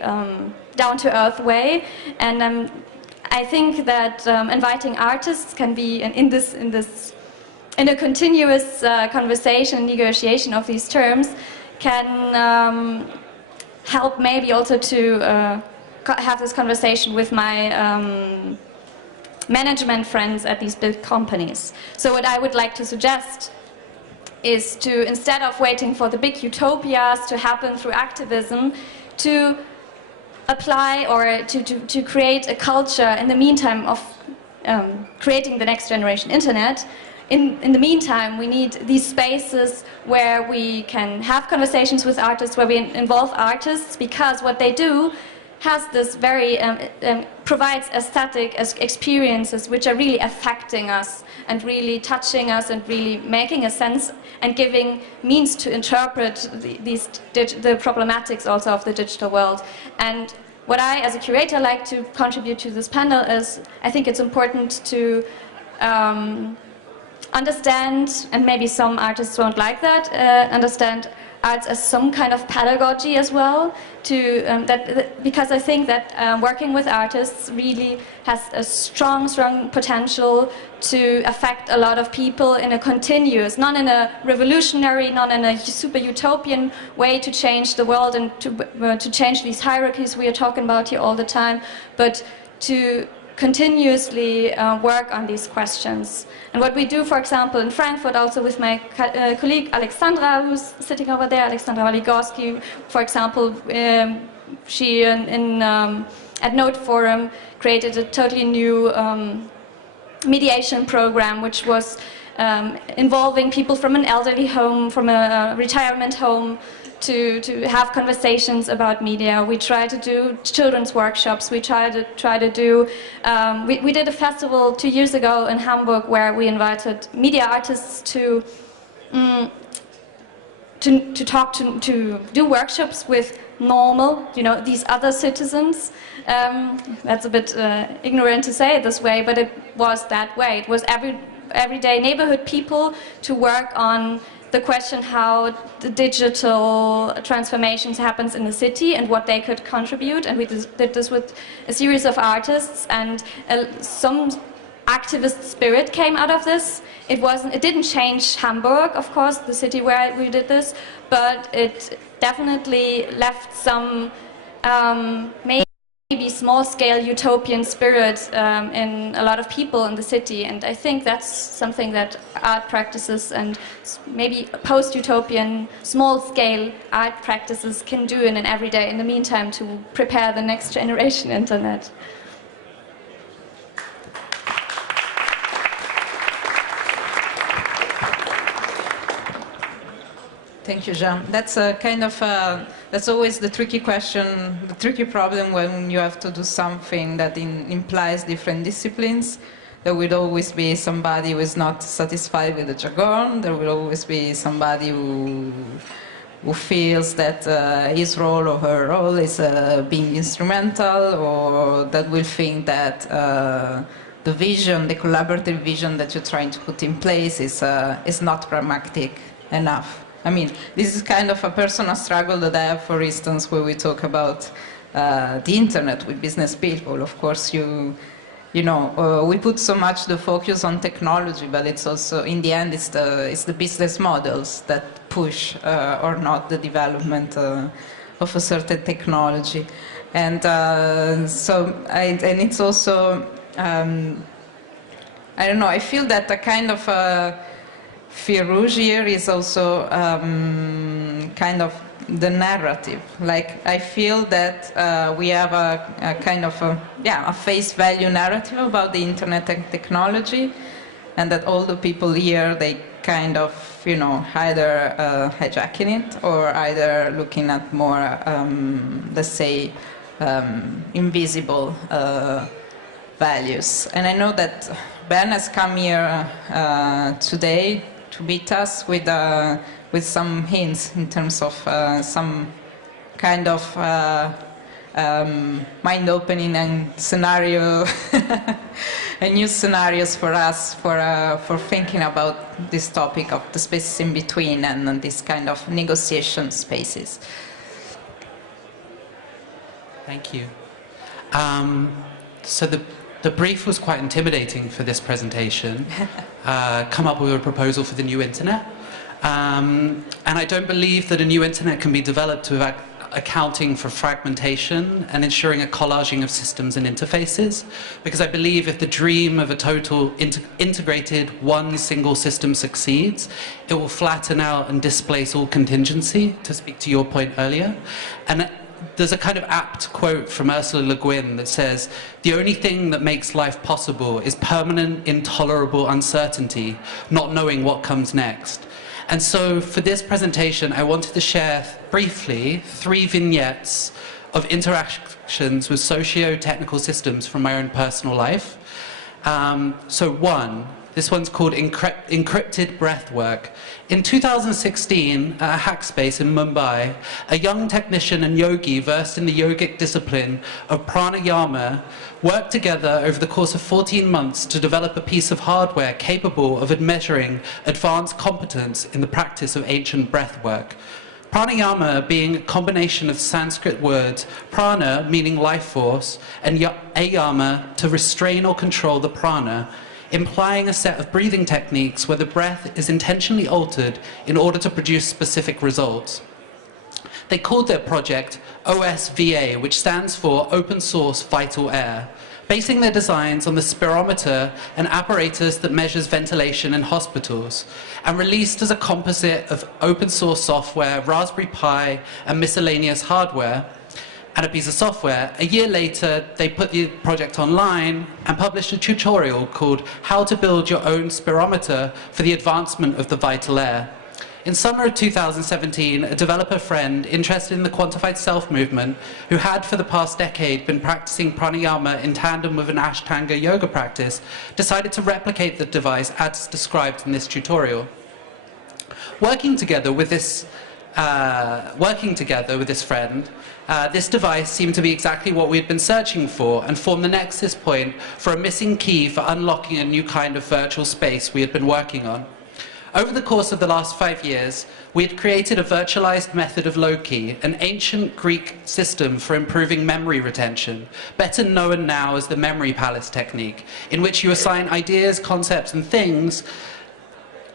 down-to-earth way. And I think that inviting artists can be in a continuous conversation, negotiation of these terms, can help maybe also to have this conversation with my management friends at these big companies. So what I would like to suggest is to, instead of waiting for the big utopias to happen through activism, to apply or to create a culture in the meantime of creating the next generation internet. In the meantime, we need these spaces where we can have conversations with artists, where we involve artists, because what they do has this very, provides aesthetic experiences which are really affecting us and really touching us and really making a sense and giving means to interpret the problematics also of the digital world. And what I, as a curator, like to contribute to this panel is, I think it's important to understand, and maybe some artists won't like that, understand arts as some kind of pedagogy as well, because I think that working with artists really has a strong potential to affect a lot of people in a continuous, not in a revolutionary, not in a super utopian way to change the world and to change these hierarchies we are talking about here all the time, but to continuously work on these questions. And what we do, for example, in Frankfurt, also with my colleague Alexandra, who's sitting over there, Alexandra Waligorski, for example, she at Node Forum created a totally new mediation program, which was involving people from an elderly home, from a retirement home, to have conversations about media. We try to do children's workshops. We try to do. We did a festival 2 years ago in Hamburg where we invited media artists to talk to do workshops with normal, these other citizens. That's a bit ignorant to say it this way, but it was that way. It was everyday neighborhood people to work on the question how the digital transformations happens in the city and what they could contribute. And we did this with a series of artists, and some activist spirit came out of this. It didn't change Hamburg, of course, the city where we did this, but it definitely left some maybe small-scale utopian spirit in a lot of people in the city, and I think that's something that art practices and maybe post-utopian small-scale art practices can do in an everyday, in the meantime, to prepare the next generation internet. Thank you, Jeanne. That's a kind of that's always the tricky question, the tricky problem when you have to do something that implies different disciplines. There will always be somebody who is not satisfied with the jargon. There will always be somebody who feels that his role or her role is being instrumental, or that will think that the vision, the collaborative vision that you're trying to put in place is not pragmatic enough. I mean, this is kind of a personal struggle that I have, for instance, where we talk about the internet with business people. Of course, we put so much the focus on technology, but it's also, in the end, it's the business models that push or not the development of a certain technology. And and it's also, I don't know, I feel that a kind of Fil Rouge here is also kind of the narrative. Like, I feel that we have a kind of a face value narrative about the internet and technology, and that all the people here, they kind of, either hijacking it or either looking at more, let's say, invisible values. And I know that Ben has come here today to beat us with some hints in terms of some kind of mind-opening and scenario, and new scenarios for us for thinking about this topic of the spaces in between and this kind of negotiation spaces. Thank you. So the brief was quite intimidating for this presentation. Come up with a proposal for the new internet. And I don't believe that a new internet can be developed without accounting for fragmentation and ensuring a collaging of systems and interfaces. Because I believe if the dream of a total integrated one single system succeeds, it will flatten out and displace all contingency, to speak to your point earlier. And there's a kind of apt quote from Ursula Le Guin that says, "The only thing that makes life possible is permanent, intolerable uncertainty, not knowing what comes next." And so for this presentation, I wanted to share briefly 3 vignettes of interactions with socio-technical systems from my own personal life. So one, this one's called Encrypted Breathwork. In 2016, at a hackspace in Mumbai, a young technician and yogi versed in the yogic discipline of pranayama worked together over the course of 14 months to develop a piece of hardware capable of measuring advanced competence in the practice of ancient breathwork. Pranayama being a combination of Sanskrit words, prana meaning life force, and ayama to restrain or control the prana, implying a set of breathing techniques where the breath is intentionally altered in order to produce specific results. They called their project OSVA, which stands for Open Source Vital Air, basing their designs on the spirometer, an apparatus that measures ventilation in hospitals, and released as a composite of open source software, Raspberry Pi, and miscellaneous hardware. and a piece of software. A year later, they put the project online and published a tutorial called How to Build Your Own Spirometer for the Advancement of the Vital Air. In summer of 2017, a developer friend interested in the quantified self movement, who had for the past decade been practicing pranayama in tandem with an Ashtanga yoga practice, decided to replicate the device as described in this tutorial. Working together with this friend, this device seemed to be exactly what we had been searching for and formed the nexus point for a missing key for unlocking a new kind of virtual space we had been working on. Over the course of the last 5 years, we had created a virtualized method of low-key, an ancient Greek system for improving memory retention, better known now as the memory palace technique, in which you assign ideas, concepts, and things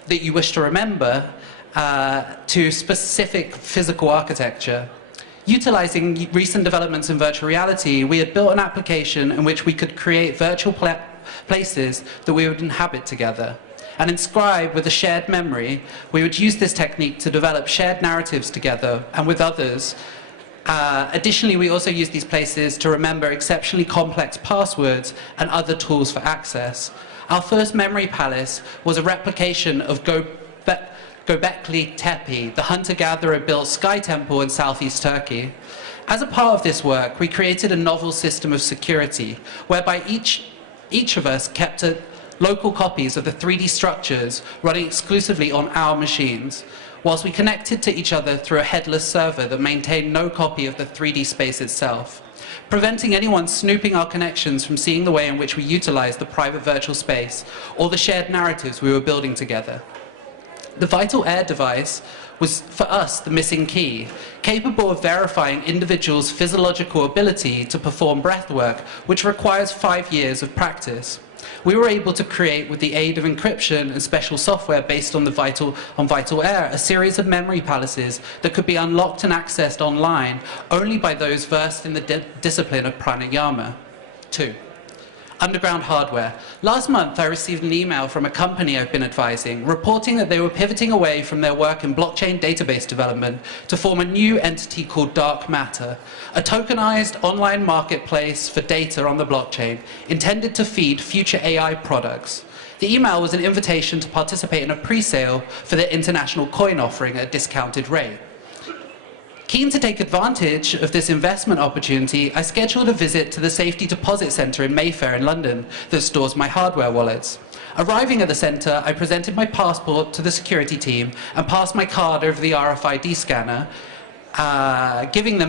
that you wish to remember to specific physical architecture. Utilizing recent developments in virtual reality, we had built an application in which we could create virtual places that we would inhabit together. And inscribed with a shared memory, we would use this technique to develop shared narratives together and with others. Additionally, we also use these places to remember exceptionally complex passwords and other tools for access. Our first memory palace was a replication of Göbekli Tepe, the hunter-gatherer built sky temple in southeast Turkey. As a part of this work, we created a novel system of security, whereby each of us kept local copies of the 3D structures running exclusively on our machines, whilst we connected to each other through a headless server that maintained no copy of the 3D space itself, preventing anyone snooping our connections from seeing the way in which we utilized the private virtual space or the shared narratives we were building together. The Vital Air device was, for us, the missing key, capable of verifying individuals' physiological ability to perform breathwork, which requires 5 years of practice. We were able to create, with the aid of encryption and special software based on Vital Air, a series of memory palaces that could be unlocked and accessed online only by those versed in the discipline of pranayama. 2. Underground hardware. Last month, I received an email from a company I've been advising, reporting that they were pivoting away from their work in blockchain database development to form a new entity called Dark Matter, a tokenized online marketplace for data on the blockchain, intended to feed future AI products. The email was an invitation to participate in a pre-sale for their international coin offering at a discounted rate. Keen to take advantage of this investment opportunity, I scheduled a visit to the Safety Deposit Centre in Mayfair in London that stores my hardware wallets. Arriving at the centre, I presented my passport to the security team and passed my card over the RFID scanner, giving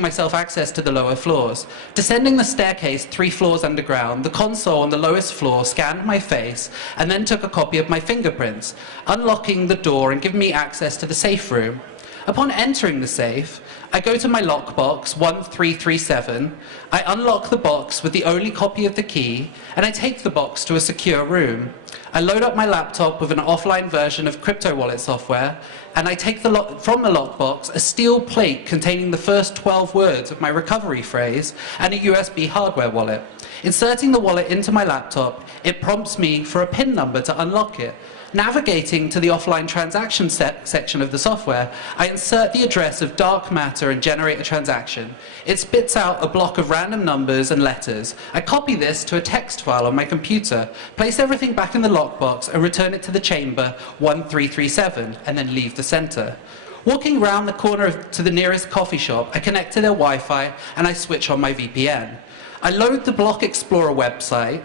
myself access to the lower floors. Descending the staircase 3 floors underground, the console on the lowest floor scanned my face and then took a copy of my fingerprints, unlocking the door and giving me access to the safe room. Upon entering the safe, I go to my lockbox 1337, I unlock the box with the only copy of the key, and I take the box to a secure room. I load up my laptop with an offline version of crypto wallet software, and I take from the lockbox a steel plate containing the first 12 words of my recovery phrase and a USB hardware wallet. Inserting the wallet into my laptop, it prompts me for a PIN number to unlock it. Navigating to the offline transaction section of the software, I insert the address of Dark Matter and generate a transaction. It spits out a block of random numbers and letters. I copy this to a text file on my computer, place everything back in the lockbox and return it to the chamber 1337, and then leave the center. Walking round the corner to the nearest coffee shop, I connect to their Wi-Fi and I switch on my VPN. I load the Block Explorer website,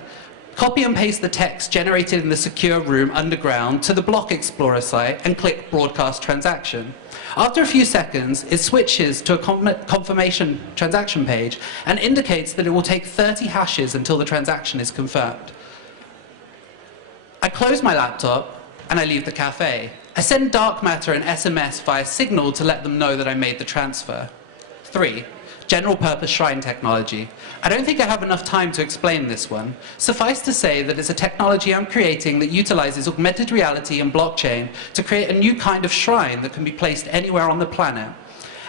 copy and paste the text generated in the secure room underground to the Block Explorer site and click Broadcast Transaction. After a few seconds, it switches to a confirmation transaction page and indicates that it will take 30 hashes until the transaction is confirmed. I close my laptop and I leave the cafe. I send Dark Matter an SMS via Signal to let them know that I made the transfer. 3. General purpose shrine technology. I don't think I have enough time to explain this one. Suffice to say that it's a technology I'm creating that utilizes augmented reality and blockchain to create a new kind of shrine that can be placed anywhere on the planet.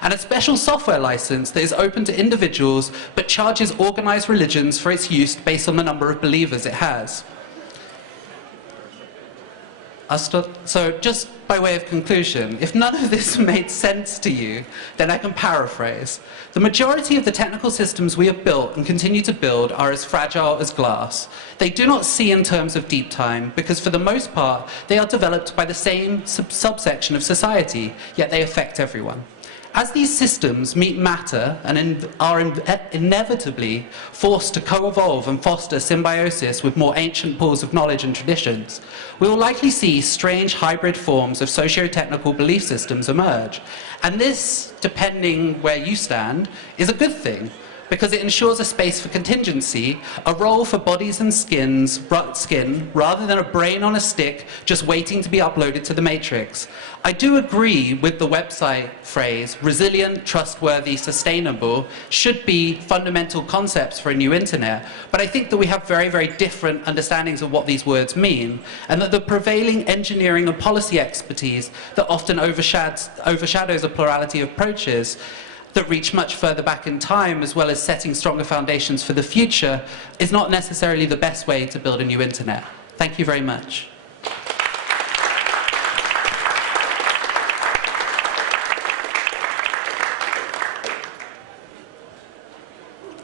And a special software license that is open to individuals but charges organized religions for its use based on the number of believers it has. So just by way of conclusion, if none of this made sense to you, then I can paraphrase. The majority of the technical systems we have built and continue to build are as fragile as glass. They do not see in terms of deep time because for the most part, they are developed by the same subsection of society, yet they affect everyone. As these systems meet matter and are inevitably forced to co-evolve and foster symbiosis with more ancient pools of knowledge and traditions, we will likely see strange hybrid forms of socio-technical belief systems emerge. And this, depending where you stand, is a good thing, because it ensures a space for contingency, a role for bodies and skin, rather than a brain on a stick just waiting to be uploaded to the matrix. I do agree with the website phrase, resilient, trustworthy, sustainable, should be fundamental concepts for a new internet, but I think that we have very, very different understandings of what these words mean, and that the prevailing engineering and policy expertise that often overshadows a plurality of approaches that reach much further back in time, as well as setting stronger foundations for the future, is not necessarily the best way to build a new internet. Thank you very much.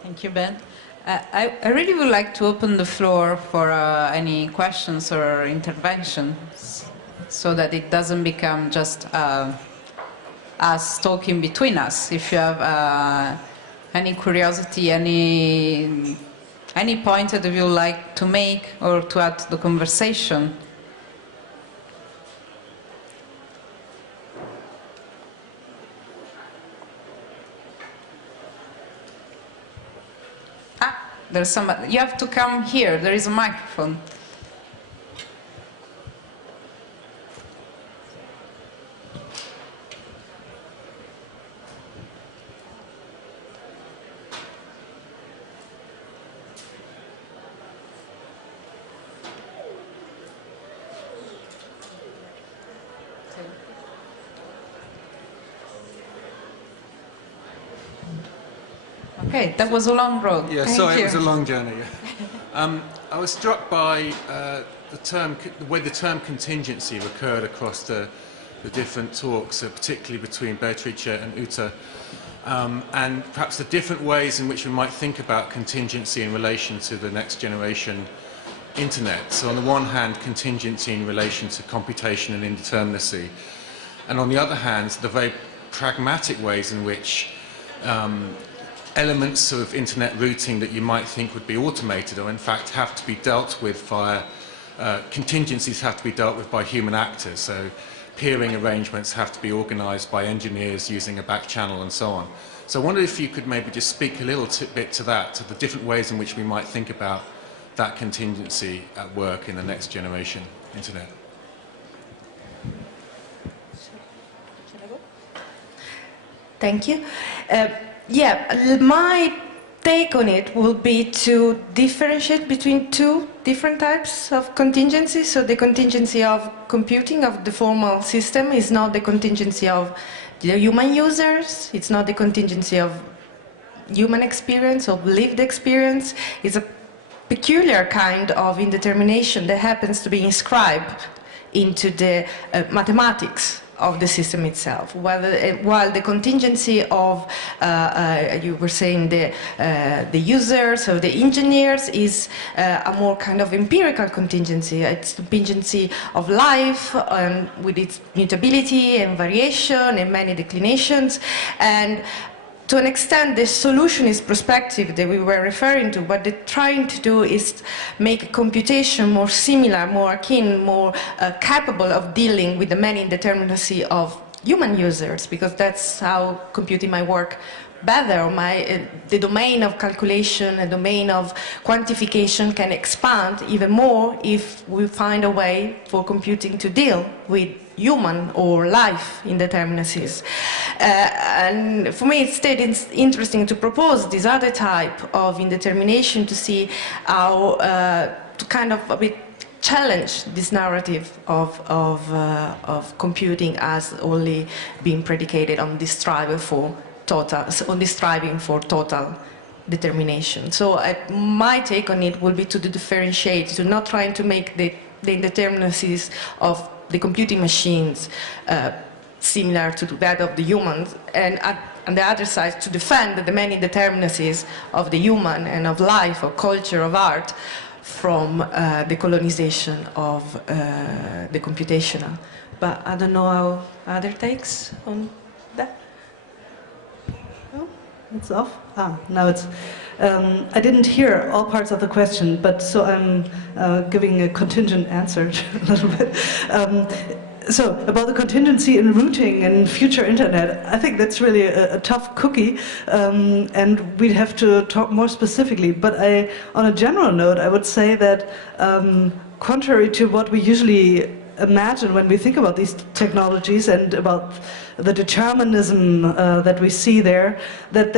Thank you, Ben. I really would like to open the floor for any questions or interventions, so that it doesn't become just us talking between us. If you have any curiosity, any point that you would like to make or to add to the conversation. There's somebody. You have to come here. There is a microphone. Okay, that was a long road. Yeah, sorry, it was a long journey. I was struck by the way the term contingency recurred across the different talks, particularly between Beatrice and Uta, and perhaps the different ways in which we might think about contingency in relation to the next generation internet. So on the one hand, contingency in relation to computation and indeterminacy, and on the other hand, the very pragmatic ways in which elements of internet routing that you might think would be automated or in fact have to be dealt with via contingencies have to be dealt with by human actors. So peering arrangements have to be organized by engineers using a back channel and so on. So I wondered if you could maybe just speak a little bit to that, to the different ways in which we might think about that contingency at work in the next generation internet. Thank you. Yeah, my take on it will be to differentiate between two different types of contingency. So the contingency of computing of the formal system is not the contingency of the human users. It's not the contingency of human experience, of lived experience. It's a peculiar kind of indetermination that happens to be inscribed into the mathematics of the system itself, while the contingency of, you were saying, the users or the engineers is a more kind of empirical contingency. It's the contingency of life with its mutability and variation and many declinations. And to an extent, the solutionist perspective that we were referring to, what they're trying to do is make computation more similar, more akin, more capable of dealing with the many indeterminacy of human users, because that's how computing might work better. The domain of calculation, the domain of quantification can expand even more if we find a way for computing to deal with human or life indeterminacies. And for me, instead, it's interesting to propose this other type of indetermination to see how to kind of a bit challenge this narrative of computing as only being predicated on this striving for total determination. So my take on it will be to differentiate, to not trying to make the indeterminacies of the computing machines similar to that of the humans, and on the other side to defend the many determinacies of the human and of life, of culture, of art, from the colonization of the computational. But I don't know how other takes on that. Oh, it's off? Ah, now it's... I didn't hear all parts of the question, but so I'm giving a contingent answer a little bit. So, about the contingency in routing and future internet, I think that's really a tough cookie, and we'd have to talk more specifically. But on a general note, I would say that contrary to what we usually imagine when we think about these technologies and about the determinism that we see there, that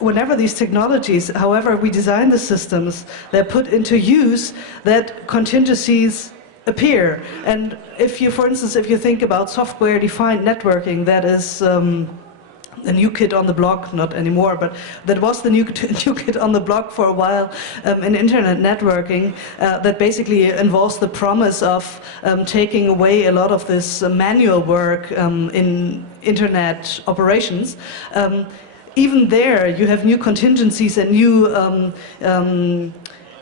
whenever these technologies, however we design the systems, they're put into use, that contingencies appear. And if you, for instance, if you think about software-defined networking, that is a new kid on the block, not anymore, but that was the new kid on the block for a while in internet networking, that basically involves the promise of taking away a lot of this manual work in internet operations. Even there, you have new contingencies and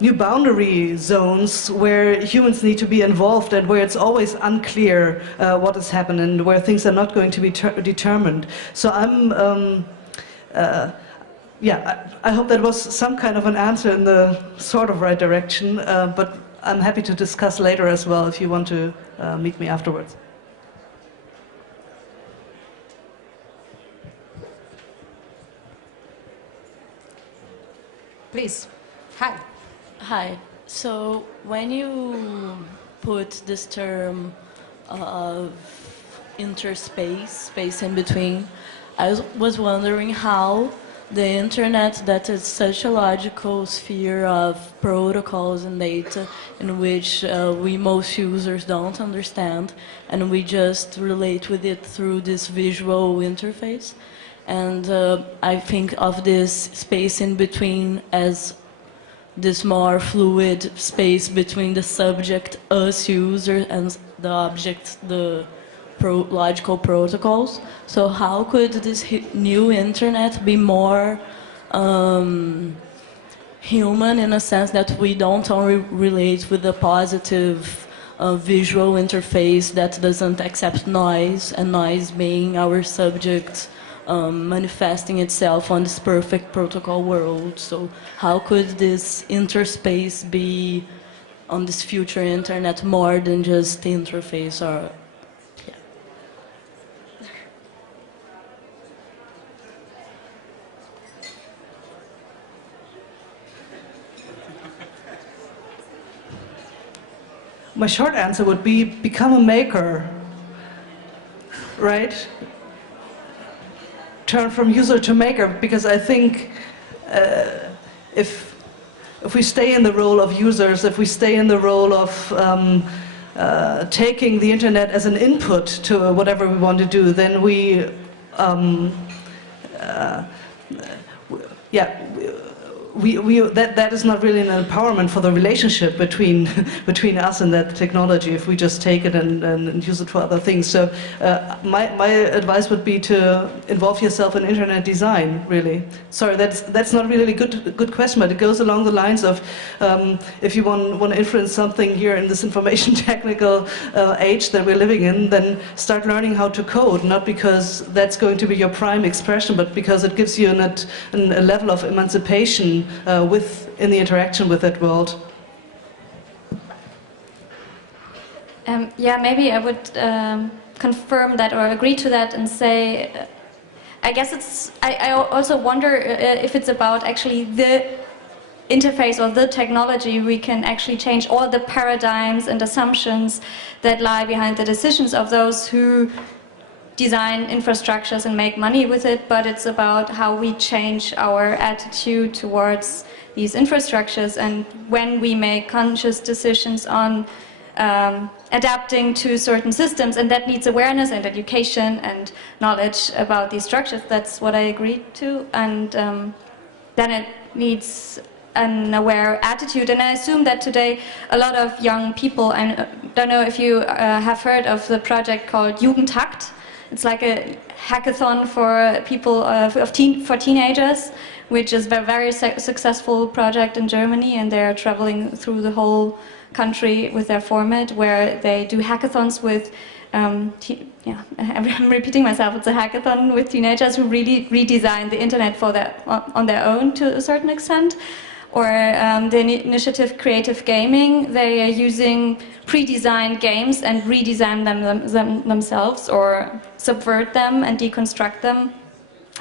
new boundary zones where humans need to be involved and where it's always unclear what has happened and where things are not going to be determined. So I hope that was some kind of an answer in the sort of right direction, but I'm happy to discuss later as well if you want to meet me afterwards. Please. Hi. Hi. So when you put this term of interspace, space in between, I was wondering how the internet, that is such a logical sphere of protocols and data in which most users don't understand, and we just relate with it through this visual interface. And I think of this space in between as this more fluid space between the subject, us user, and the object, the logical protocols. So how could this new internet be more human in a sense that we don't only relate with a positive visual interface that doesn't accept noise, and noise being our subject manifesting itself on this perfect protocol world. So how could this interspace be on this future internet more than just the interface? Or My short answer would be become a maker, right? Turn from user to maker, because I think if we stay in the role of users, if we stay in the role of taking the internet as an input to whatever we want to do, then that is not really an empowerment for the relationship between us and that technology if we just take it and use it for other things. So my advice would be to involve yourself in internet design, really. Sorry, that's not really a good question, but it goes along the lines of if you want to influence something here in this information technical age that we're living in, then start learning how to code, not because that's going to be your prime expression, but because it gives you a level of emancipation in the interaction with that world. Maybe I would confirm that or agree to that and say, I guess I also wonder if it's about actually the interface or the technology we can actually change all the paradigms and assumptions that lie behind the decisions of those who design infrastructures and make money with it, but it's about how we change our attitude towards these infrastructures, and when we make conscious decisions on adapting to certain systems, and that needs awareness and education and knowledge about these structures. That's what I agree to, and then it needs an aware attitude. And I assume that today a lot of young people, I don't know if you have heard of the project called Jugendhakt. It's like a hackathon for people, for teenagers, which is a very successful project in Germany, and they're traveling through the whole country with their format, where they do hackathons with, I'm repeating myself, it's a hackathon with teenagers who really redesign the internet for on their own to a certain extent. Or the initiative Creative Gaming, they are using pre-designed games and redesign them themselves, or subvert them and deconstruct them.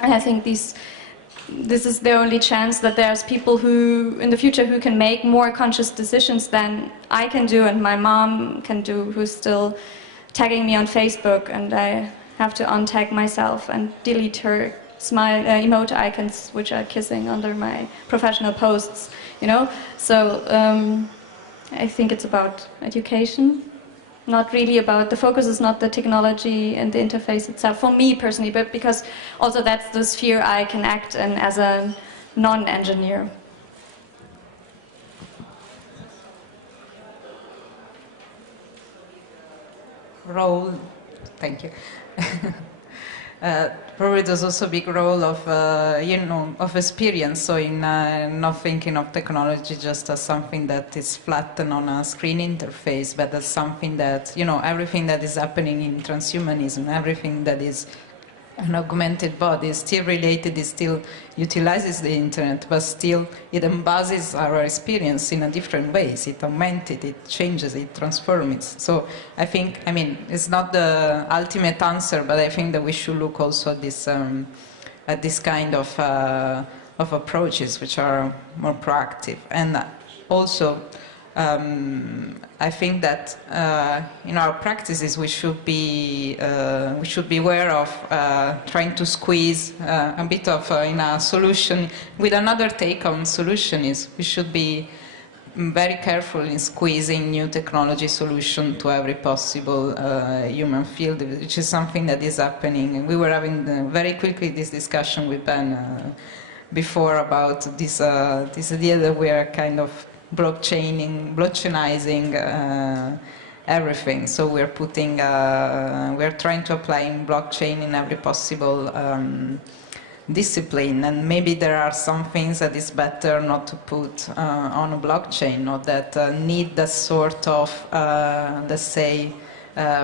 And I think this is the only chance that there's people who, in the future, who can make more conscious decisions than I can do and my mom can do, who's still tagging me on Facebook, and I have to untag myself and delete her smile emoji icons, which are kissing under my professional posts, you know. So I think it's about education, not really about, the focus is not the technology and the interface itself, for me personally, but because also that's the sphere I can act in as a non-engineer. Role, thank you. Probably there's also a big role of, of experience, so in not thinking of technology just as something that is flattened on a screen interface, but as something that, everything that is happening in transhumanism, everything that is an augmented body is still related, it still utilizes the internet, but still it embodies our experience in a different ways. It augments it, it changes, it transforms it. So I think, it's not the ultimate answer, but I think that we should look also at this kind of approaches which are more proactive. And also, I think that in our practices we should be aware of trying to squeeze a bit of in a solution with another take on solution is we should be very careful in squeezing new technology solution to every possible human field, which is something that is happening. And we were having very quickly this discussion with Ben before about this idea that we are kind of blockchainizing everything. So we're putting, we're trying to apply blockchain in every possible discipline, and maybe there are some things that is better not to put on a blockchain, or that need that sort of, let's say,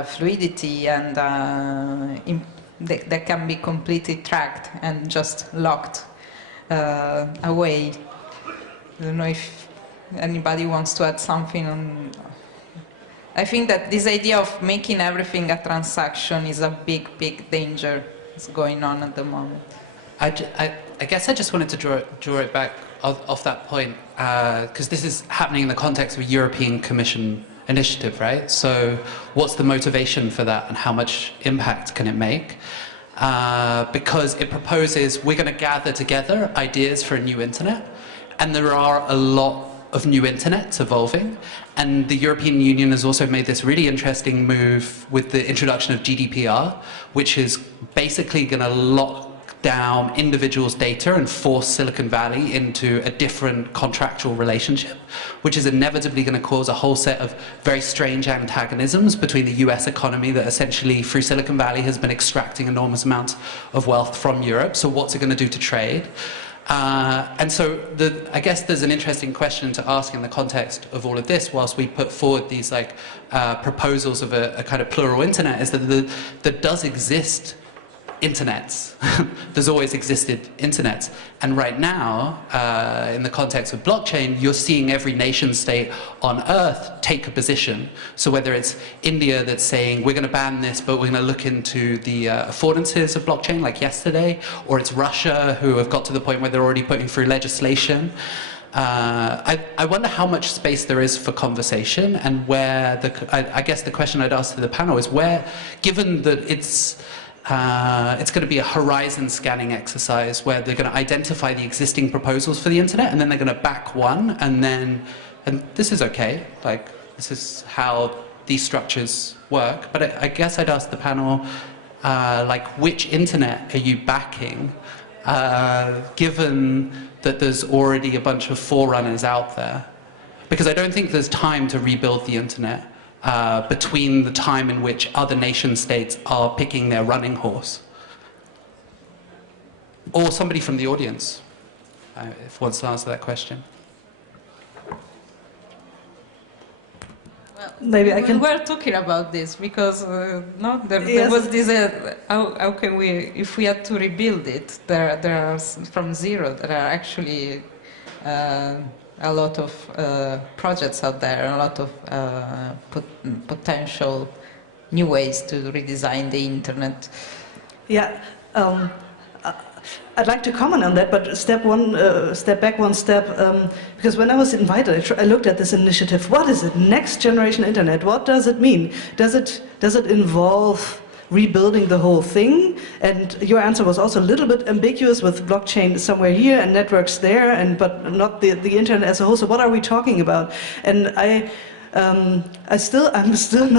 fluidity and that can be completely tracked and just locked away. I don't know if anybody wants to add something on? I think that this idea of making everything a transaction is a big, big danger that's going on at the moment. I guess I just wanted to draw it back off that point, because this is happening in the context of a European Commission initiative, right? So what's the motivation for that, and how much impact can it make? Because it proposes we're going to gather together ideas for a new internet, and there are a lot of new internets evolving, and the European Union has also made this really interesting move with the introduction of GDPR, which is basically going to lock down individuals' data and force Silicon Valley into a different contractual relationship, which is inevitably going to cause a whole set of very strange antagonisms between the US economy that essentially through Silicon Valley has been extracting enormous amounts of wealth from Europe. So what's it going to do to trade? And so I guess there's an interesting question to ask in the context of all of this, whilst we put forward these proposals of a kind of plural internet, is that there does exist internets. There's always existed internets. And right now, in the context of blockchain, you're seeing every nation state on Earth take a position. So whether it's India that's saying, we're going to ban this, but we're going to look into the affordances of blockchain, like yesterday, or it's Russia, who have got to the point where they're already putting through legislation. I wonder how much space there is for conversation, and where, I guess the question I'd ask to the panel is where, given that it's going to be a horizon scanning exercise where they're going to identify the existing proposals for the internet, and then they're going to back one, and this is okay, like this is how these structures work. But I guess I'd ask the panel, like, which internet are you backing? given that there's already a bunch of forerunners out there. Because I don't think there's time to rebuild the internet between the time in which other nation states are picking their running horse. Or somebody from the audience, if wants to answer that question. Well, maybe I can. We were talking about this because there was this. How can we, if we had to rebuild it? There are from zero. There are actually a lot of projects out there, a lot of potential new ways to redesign the internet. Yeah. I'd like to comment on that, but step back one step, because when I was invited, I looked at this initiative. What is it? Next Generation Internet. What does it mean? Does it involve rebuilding the whole thing? And your answer was also a little bit ambiguous, with blockchain somewhere here and networks there, but not the internet as a whole. So what are we talking about? And I'm still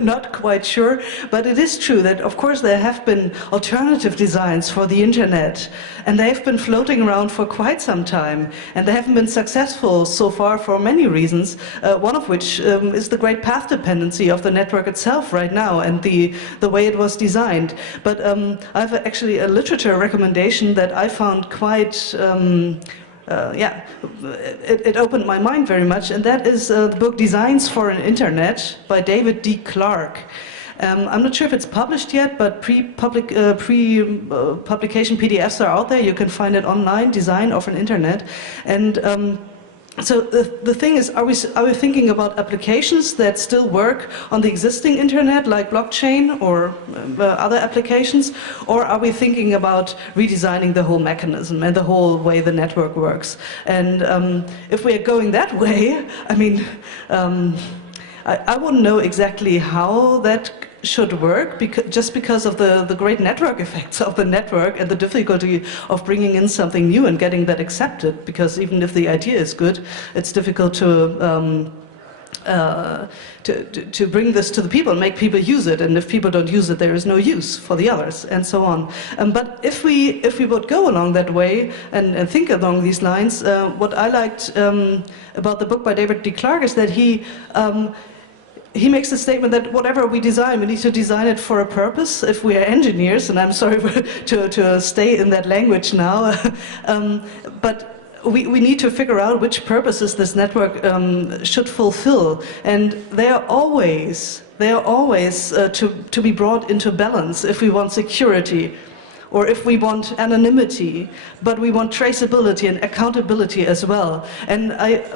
not quite sure, but it is true that, of course, there have been alternative designs for the internet, and they have been floating around for quite some time, and they haven't been successful so far for many reasons, one of which is the great path dependency of the network itself right now, and the way it was designed. But I have actually a literature recommendation that I found quite it opened my mind very much, and that is the book Designs for an Internet by David D. Clark. I'm not sure if it's published yet, but pre-publication PDFs are out there. You can find it online, Design of an Internet. And so the thing is, are we thinking about applications that still work on the existing internet, like blockchain or other applications, or are we thinking about redesigning the whole mechanism and the whole way the network works? And if we are going that way, I mean, I wouldn't know exactly how that should work, just because of the great network effects of the network and the difficulty of bringing in something new and getting that accepted, because even if the idea is good, it's difficult to bring this to the people and make people use it, and if people don't use it, there is no use for the others, and so on. But if we would go along that way and think along these lines, what I liked about the book by David D. Clark is that he makes the statement that whatever we design, we need to design it for a purpose. If we are engineers, and I'm sorry to stay in that language now, but we need to figure out which purposes this network should fulfill, and they are always to be brought into balance if we want security, or if we want anonymity, but we want traceability and accountability as well. And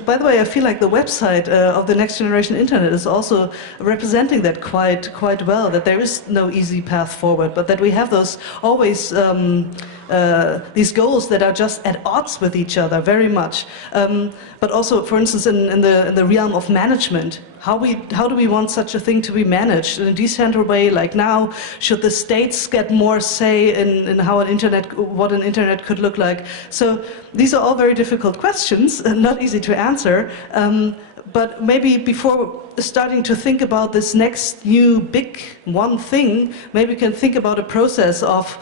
by the way, I feel like the website of the Next Generation Internet is also representing that quite well, that there is no easy path forward, but that we have those always these goals that are just at odds with each other very much. But also, for instance, in the realm of management, how do we want such a thing to be managed in a decentralized way? Like now, should the states get more say in how what an internet could look like? So these are all very difficult questions, and not easy to answer. But maybe before starting to think about this next new big one thing, maybe we can think about a process of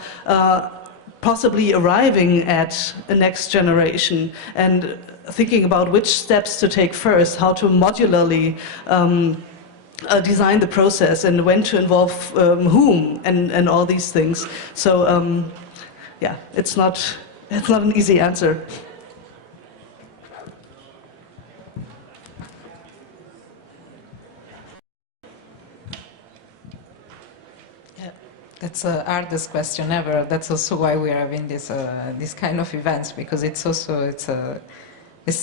possibly arriving at a next generation and thinking about which steps to take first, how to modularly design the process, and when to involve whom, and all these things. So yeah, it's not an easy answer. That's the hardest question ever. That's also why we are having this kind of events, because it's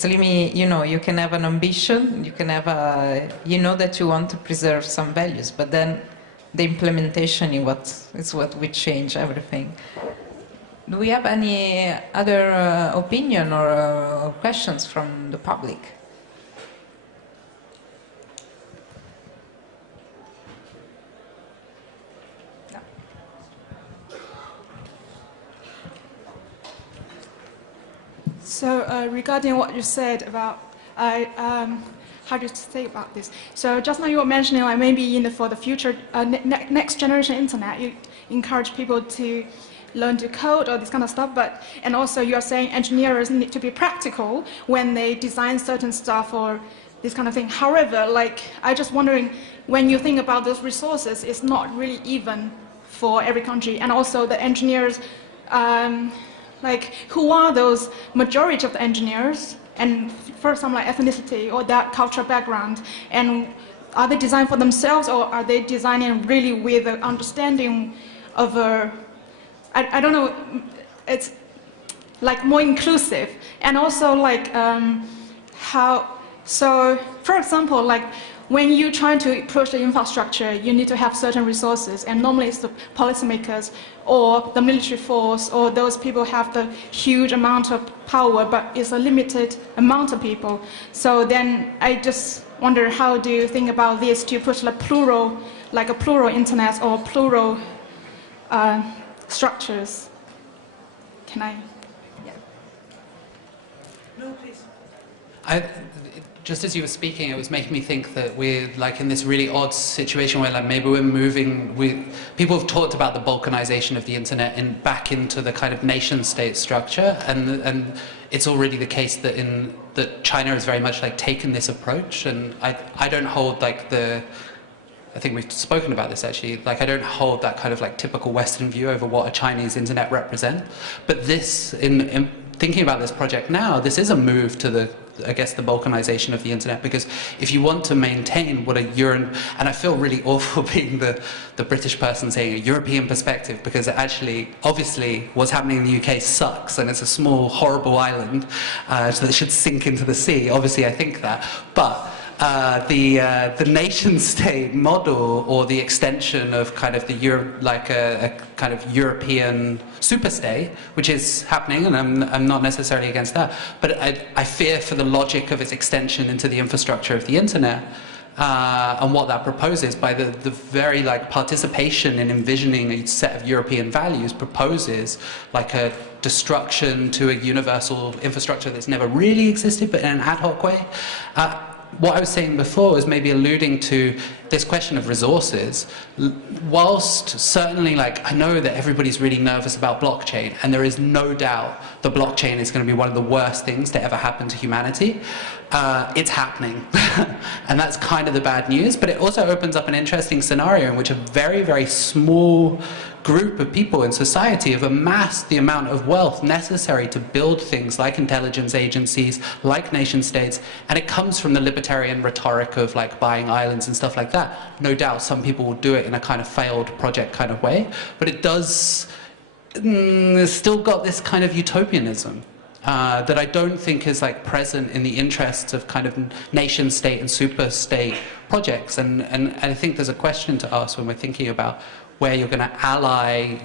really, you can have an ambition, you can have that you want to preserve some values, but then the implementation is what will change everything. Do we have any other opinion or questions from the public? So regarding what you said about how do you think about this? So just now you were mentioning, like, maybe for the future next generation internet, you encourage people to learn to code or this kind of stuff, but, and also you're saying engineers need to be practical when they design certain stuff or this kind of thing. However, like, I'm just wondering, when you think about those resources, it's not really even for every country. And also the engineers, like, who are those majority of the engineers? And for some like ethnicity or that cultural background, and are they designed for themselves or are they designing really with an understanding of a, I don't know, it's like more inclusive. And also like how, so for example, like when you try to approach the infrastructure, you need to have certain resources, and normally it's the policymakers or the military force or those people have the huge amount of power, but it's a limited amount of people. So then I just wonder, how do you think about this to put like a plural internet or plural structures? Can I? Yeah. No, please. Just as you were speaking, it was making me think that we're like in this really odd situation where like maybe we're moving. People have talked about the balkanization of the internet back into the kind of nation-state structure, and it's already the case that China has very much like taken this approach. And I don't hold like I think we've spoken about this actually. Like I don't hold that kind of like typical Western view over what a Chinese internet represents. But this in thinking about this project now, this is a move to I guess the balkanization of the internet, because if you want to maintain what and I feel really awful being the British person saying a European perspective, because actually, obviously, what's happening in the UK sucks, and it's a small, horrible island, so that should sink into the sea. Obviously, I think that, but the nation-state model, or the extension of kind of a kind of European superstate, which is happening, and I'm not necessarily against that, but I fear for the logic of its extension into the infrastructure of the internet, and what that proposes by the very like participation in envisioning a set of European values proposes like a destruction to a universal infrastructure that's never really existed, but in an ad hoc way. What I was saying before was maybe alluding to this question of resources. Whilst certainly, like, I know that everybody's really nervous about blockchain, and there is no doubt the blockchain is going to be one of the worst things to ever happen to humanity. It's happening, and that's kind of the bad news. But it also opens up an interesting scenario in which a very, very small group of people in society have amassed the amount of wealth necessary to build things like intelligence agencies, like nation states, and it comes from the libertarian rhetoric of like buying islands and stuff like that. No doubt some people will do it in a kind of failed project kind of way, but it does still got this kind of utopianism that I don't think is like present in the interests of kind of nation state and super state projects, and I think there's a question to ask when we're thinking about where you're going to ally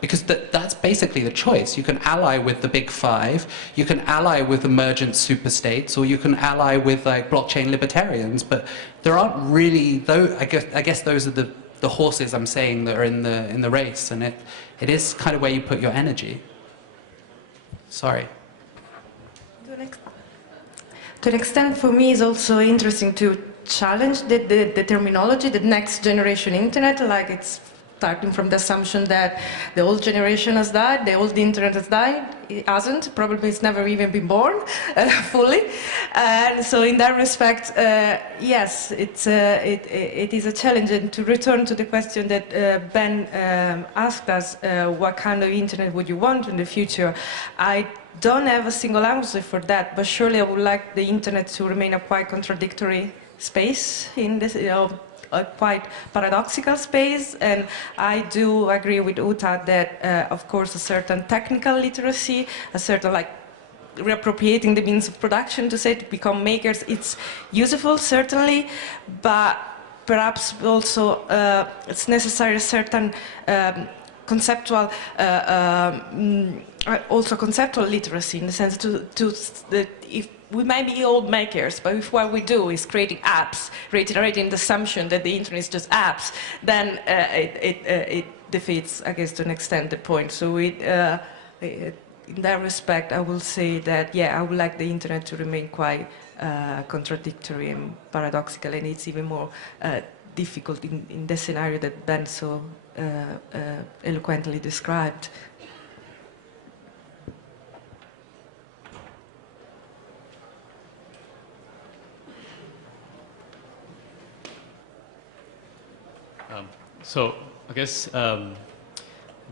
because that's basically the choice. You can ally with the big five, you can ally with emergent superstates, or you can ally with like blockchain libertarians, but there aren't really, though. I guess those are the horses I'm saying that are in the race, and it is kind of where you put your energy. Sorry. To an extent, for me, it's also interesting to challenge the terminology, the next generation internet, like it's starting from the assumption that the old generation has died, the old internet has died. It hasn't, probably it's never even been born fully. And so in that respect, yes, it is a challenge. And to return to the question that Ben asked us, what kind of internet would you want in the future? I don't have a single answer for that, but surely I would like the internet to remain a quite contradictory space in this, a quite paradoxical space, and I do agree with Uta that, of course, a certain technical literacy, a certain like reappropriating the means of production to become makers, it's useful certainly, but perhaps also it's necessary a certain conceptual literacy, in the sense that if we might be old makers, but if what we do is creating apps, reiterating the assumption that the internet is just apps, then it defeats, I guess, to an extent, the point. So in that respect, I will say that, yeah, I would like the internet to remain quite contradictory and paradoxical, and it's even more difficult in the scenario that Ben so eloquently described. So I guess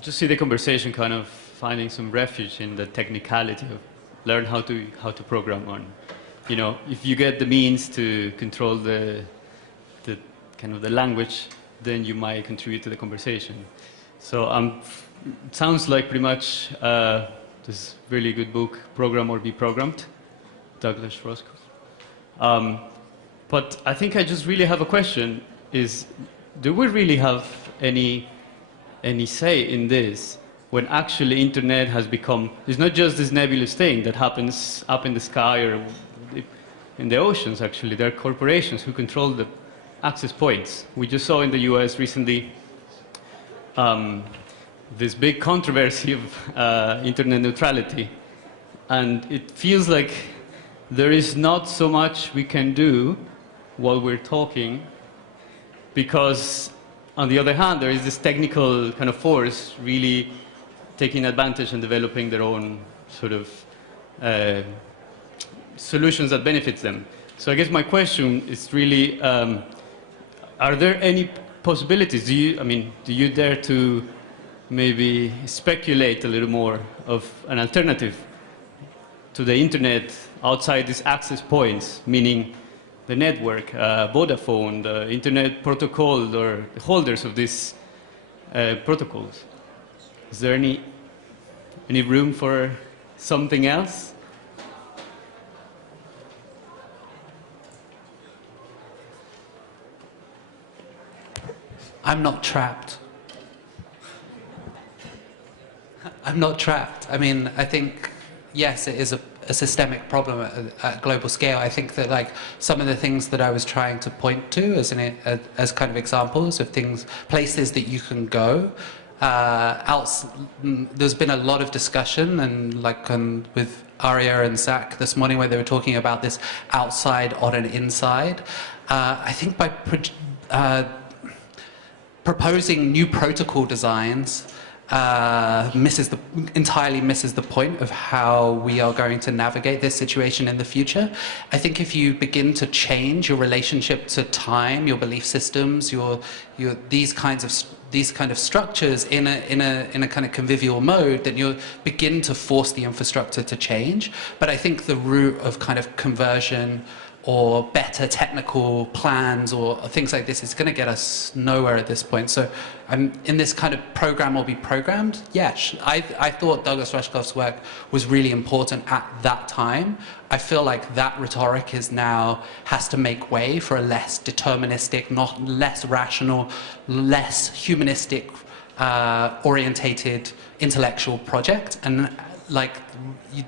just see the conversation kind of finding some refuge in the technicality of learn how to program on. You know, if you get the means to control the kind of the language, then you might contribute to the conversation. So it sounds like pretty much this really good book, Program or Be Programmed, Douglas Rushkoff. But I think I just really have a question: is do we really have any say in this when actually internet has become, it's not just this nebulous thing that happens up in the sky or in the oceans, actually. There are corporations who control the access points. We just saw in the US recently this big controversy of internet neutrality. And it feels like there is not so much we can do while we're talking, because on the other hand, there is this technical kind of force really taking advantage and developing their own sort of solutions that benefits them. So I guess my question is really, are there any possibilities? Do you dare to maybe speculate a little more of an alternative to the internet outside these access points, meaning the network, Vodafone, the internet protocol, or the holders of these protocols? Is there any room for something else? I'm not trapped. I'm not trapped. I mean, I think, yes, it is a systemic problem at global scale. I think that, like, some of the things that I was trying to point to as kind of examples of places that you can go. There's been a lot of discussion, and with Aria and Zach this morning, where they were talking about this outside on and inside. I think by proposing new protocol designs entirely misses the point of how we are going to navigate this situation in the future. I think if you begin to change your relationship to time, your belief systems, these kind of structures in a kind of convivial mode, then you'll begin to force the infrastructure to change. But I think the route of kind of conversion or better technical plans or things like this is going to get us nowhere at this point. So in this kind of program or be programmed, yes, I thought Douglas Rushkoff's work was really important at that time. I feel like that rhetoric has to make way for a less deterministic, less rational, less humanistic orientated intellectual project. And you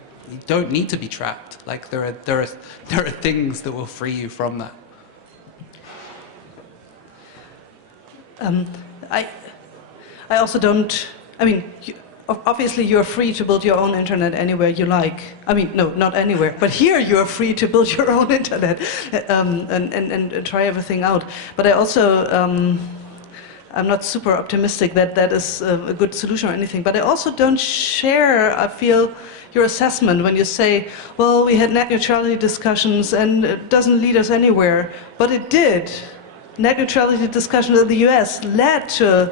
don't need to be trapped. Like there are things that will free you from that. I also don't. I mean, obviously you're free to build your own internet anywhere you like. I mean, no, not anywhere, but here you're free to build your own internet and try everything out. But I also. I'm not super optimistic that is a good solution or anything, but I also don't share, I feel, your assessment when you say, well, we had net neutrality discussions and it doesn't lead us anywhere. But it did. Net neutrality discussions in the US led to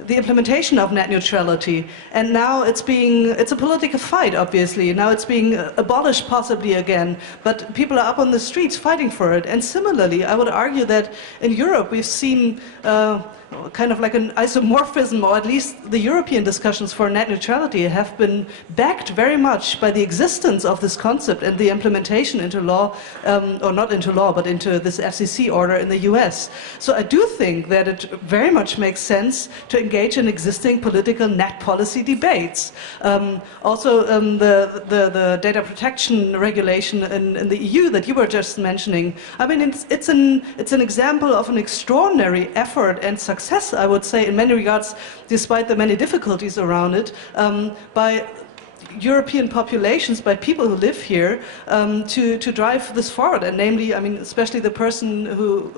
the implementation of net neutrality, and now it's a political fight, obviously. Now it's being abolished possibly again, but people are up on the streets fighting for it. And similarly, I would argue that in Europe we've seen kind of like an isomorphism, or at least the European discussions for net neutrality have been backed very much by the existence of this concept and the implementation into law, or not into law, but into this FCC order in the US. So I do think that it very much makes sense to engage in existing political net policy debates. Also, the data protection regulation in the EU that you were just mentioning, I mean, it's an example of an extraordinary effort and success, I would say, in many regards, despite the many difficulties around it, by European populations, by people who live here, to drive this forward. And namely, I mean, especially the person who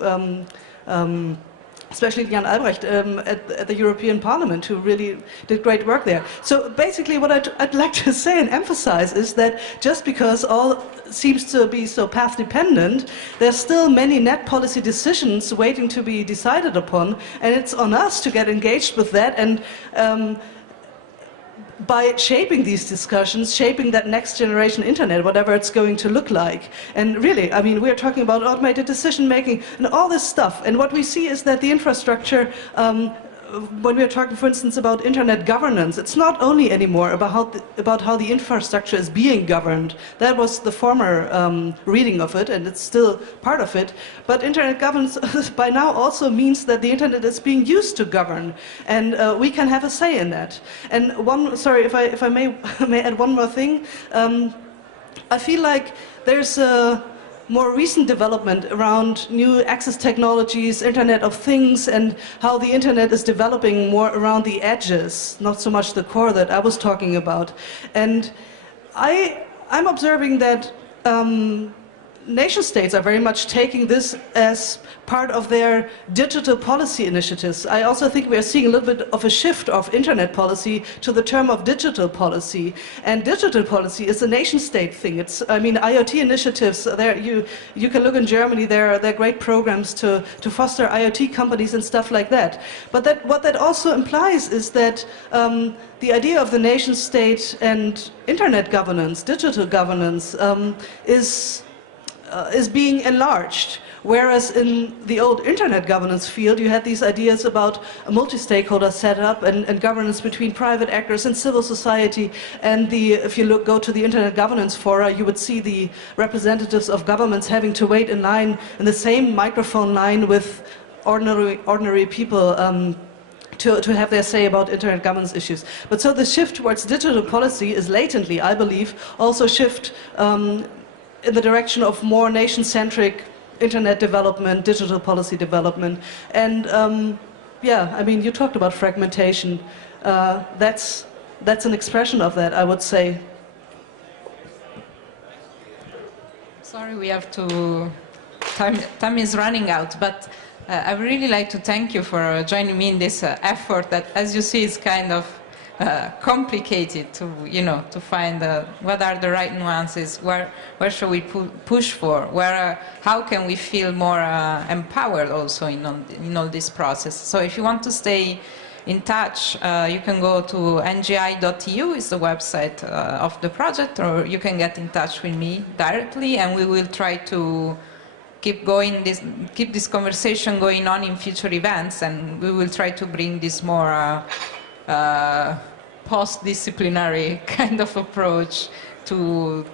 especially Jan Albrecht at the European Parliament, who really did great work there. So basically what I'd like to say and emphasize is that just because all seems to be so path dependent, there's still many net policy decisions waiting to be decided upon, and it's on us to get engaged with that, and by shaping these discussions, shaping that next generation internet, whatever it's going to look like. And really, I mean, we're talking about automated decision making and all this stuff. And what we see is that the infrastructure, when we're talking, for instance, about internet governance, it's not only anymore about how the infrastructure is being governed. That was the former reading of it, and it's still part of it. But internet governance by now also means that the internet is being used to govern, and we can have a say in that. And if I may add one more thing, I feel like there's a more recent development around new access technologies, Internet of Things, and how the Internet is developing more around the edges, not so much the core that I was talking about. And I'm observing that nation states are very much taking this as part of their digital policy initiatives. I also think we are seeing a little bit of a shift of internet policy to the term of digital policy. And digital policy is a nation state thing. It's, I mean, IoT initiatives, there you can look in Germany, there are great programs to foster IoT companies and stuff like that. But what that also implies is that the idea of the nation state and internet governance, digital governance, is being enlarged. Whereas in the old internet governance field, you had these ideas about a multi-stakeholder setup and governance between private actors and civil society. And if you go to the internet governance fora, you would see the representatives of governments having to wait in line, in the same microphone line with ordinary people to have their say about internet governance issues. But so the shift towards digital policy is latently, I believe, also a shift in the direction of more nation-centric internet development, digital policy development. And yeah, I mean, you talked about fragmentation. That's an expression of that, I would say. Sorry, we have to... Time is running out, but I would really like to thank you for joining me in this effort that, as you see, is kind of complicated to find what are the right nuances, where should we push for, how can we feel more empowered also in all this process. So if you want to stay in touch, you can go to ngi.eu, is the website of the project, or you can get in touch with me directly, and we will try to keep this conversation going on in future events, and we will try to bring this more post-disciplinary kind of approach to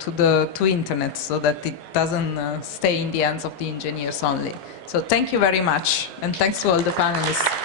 internet, so that it doesn't stay in the hands of the engineers only. So thank you very much, and thanks to all the panelists.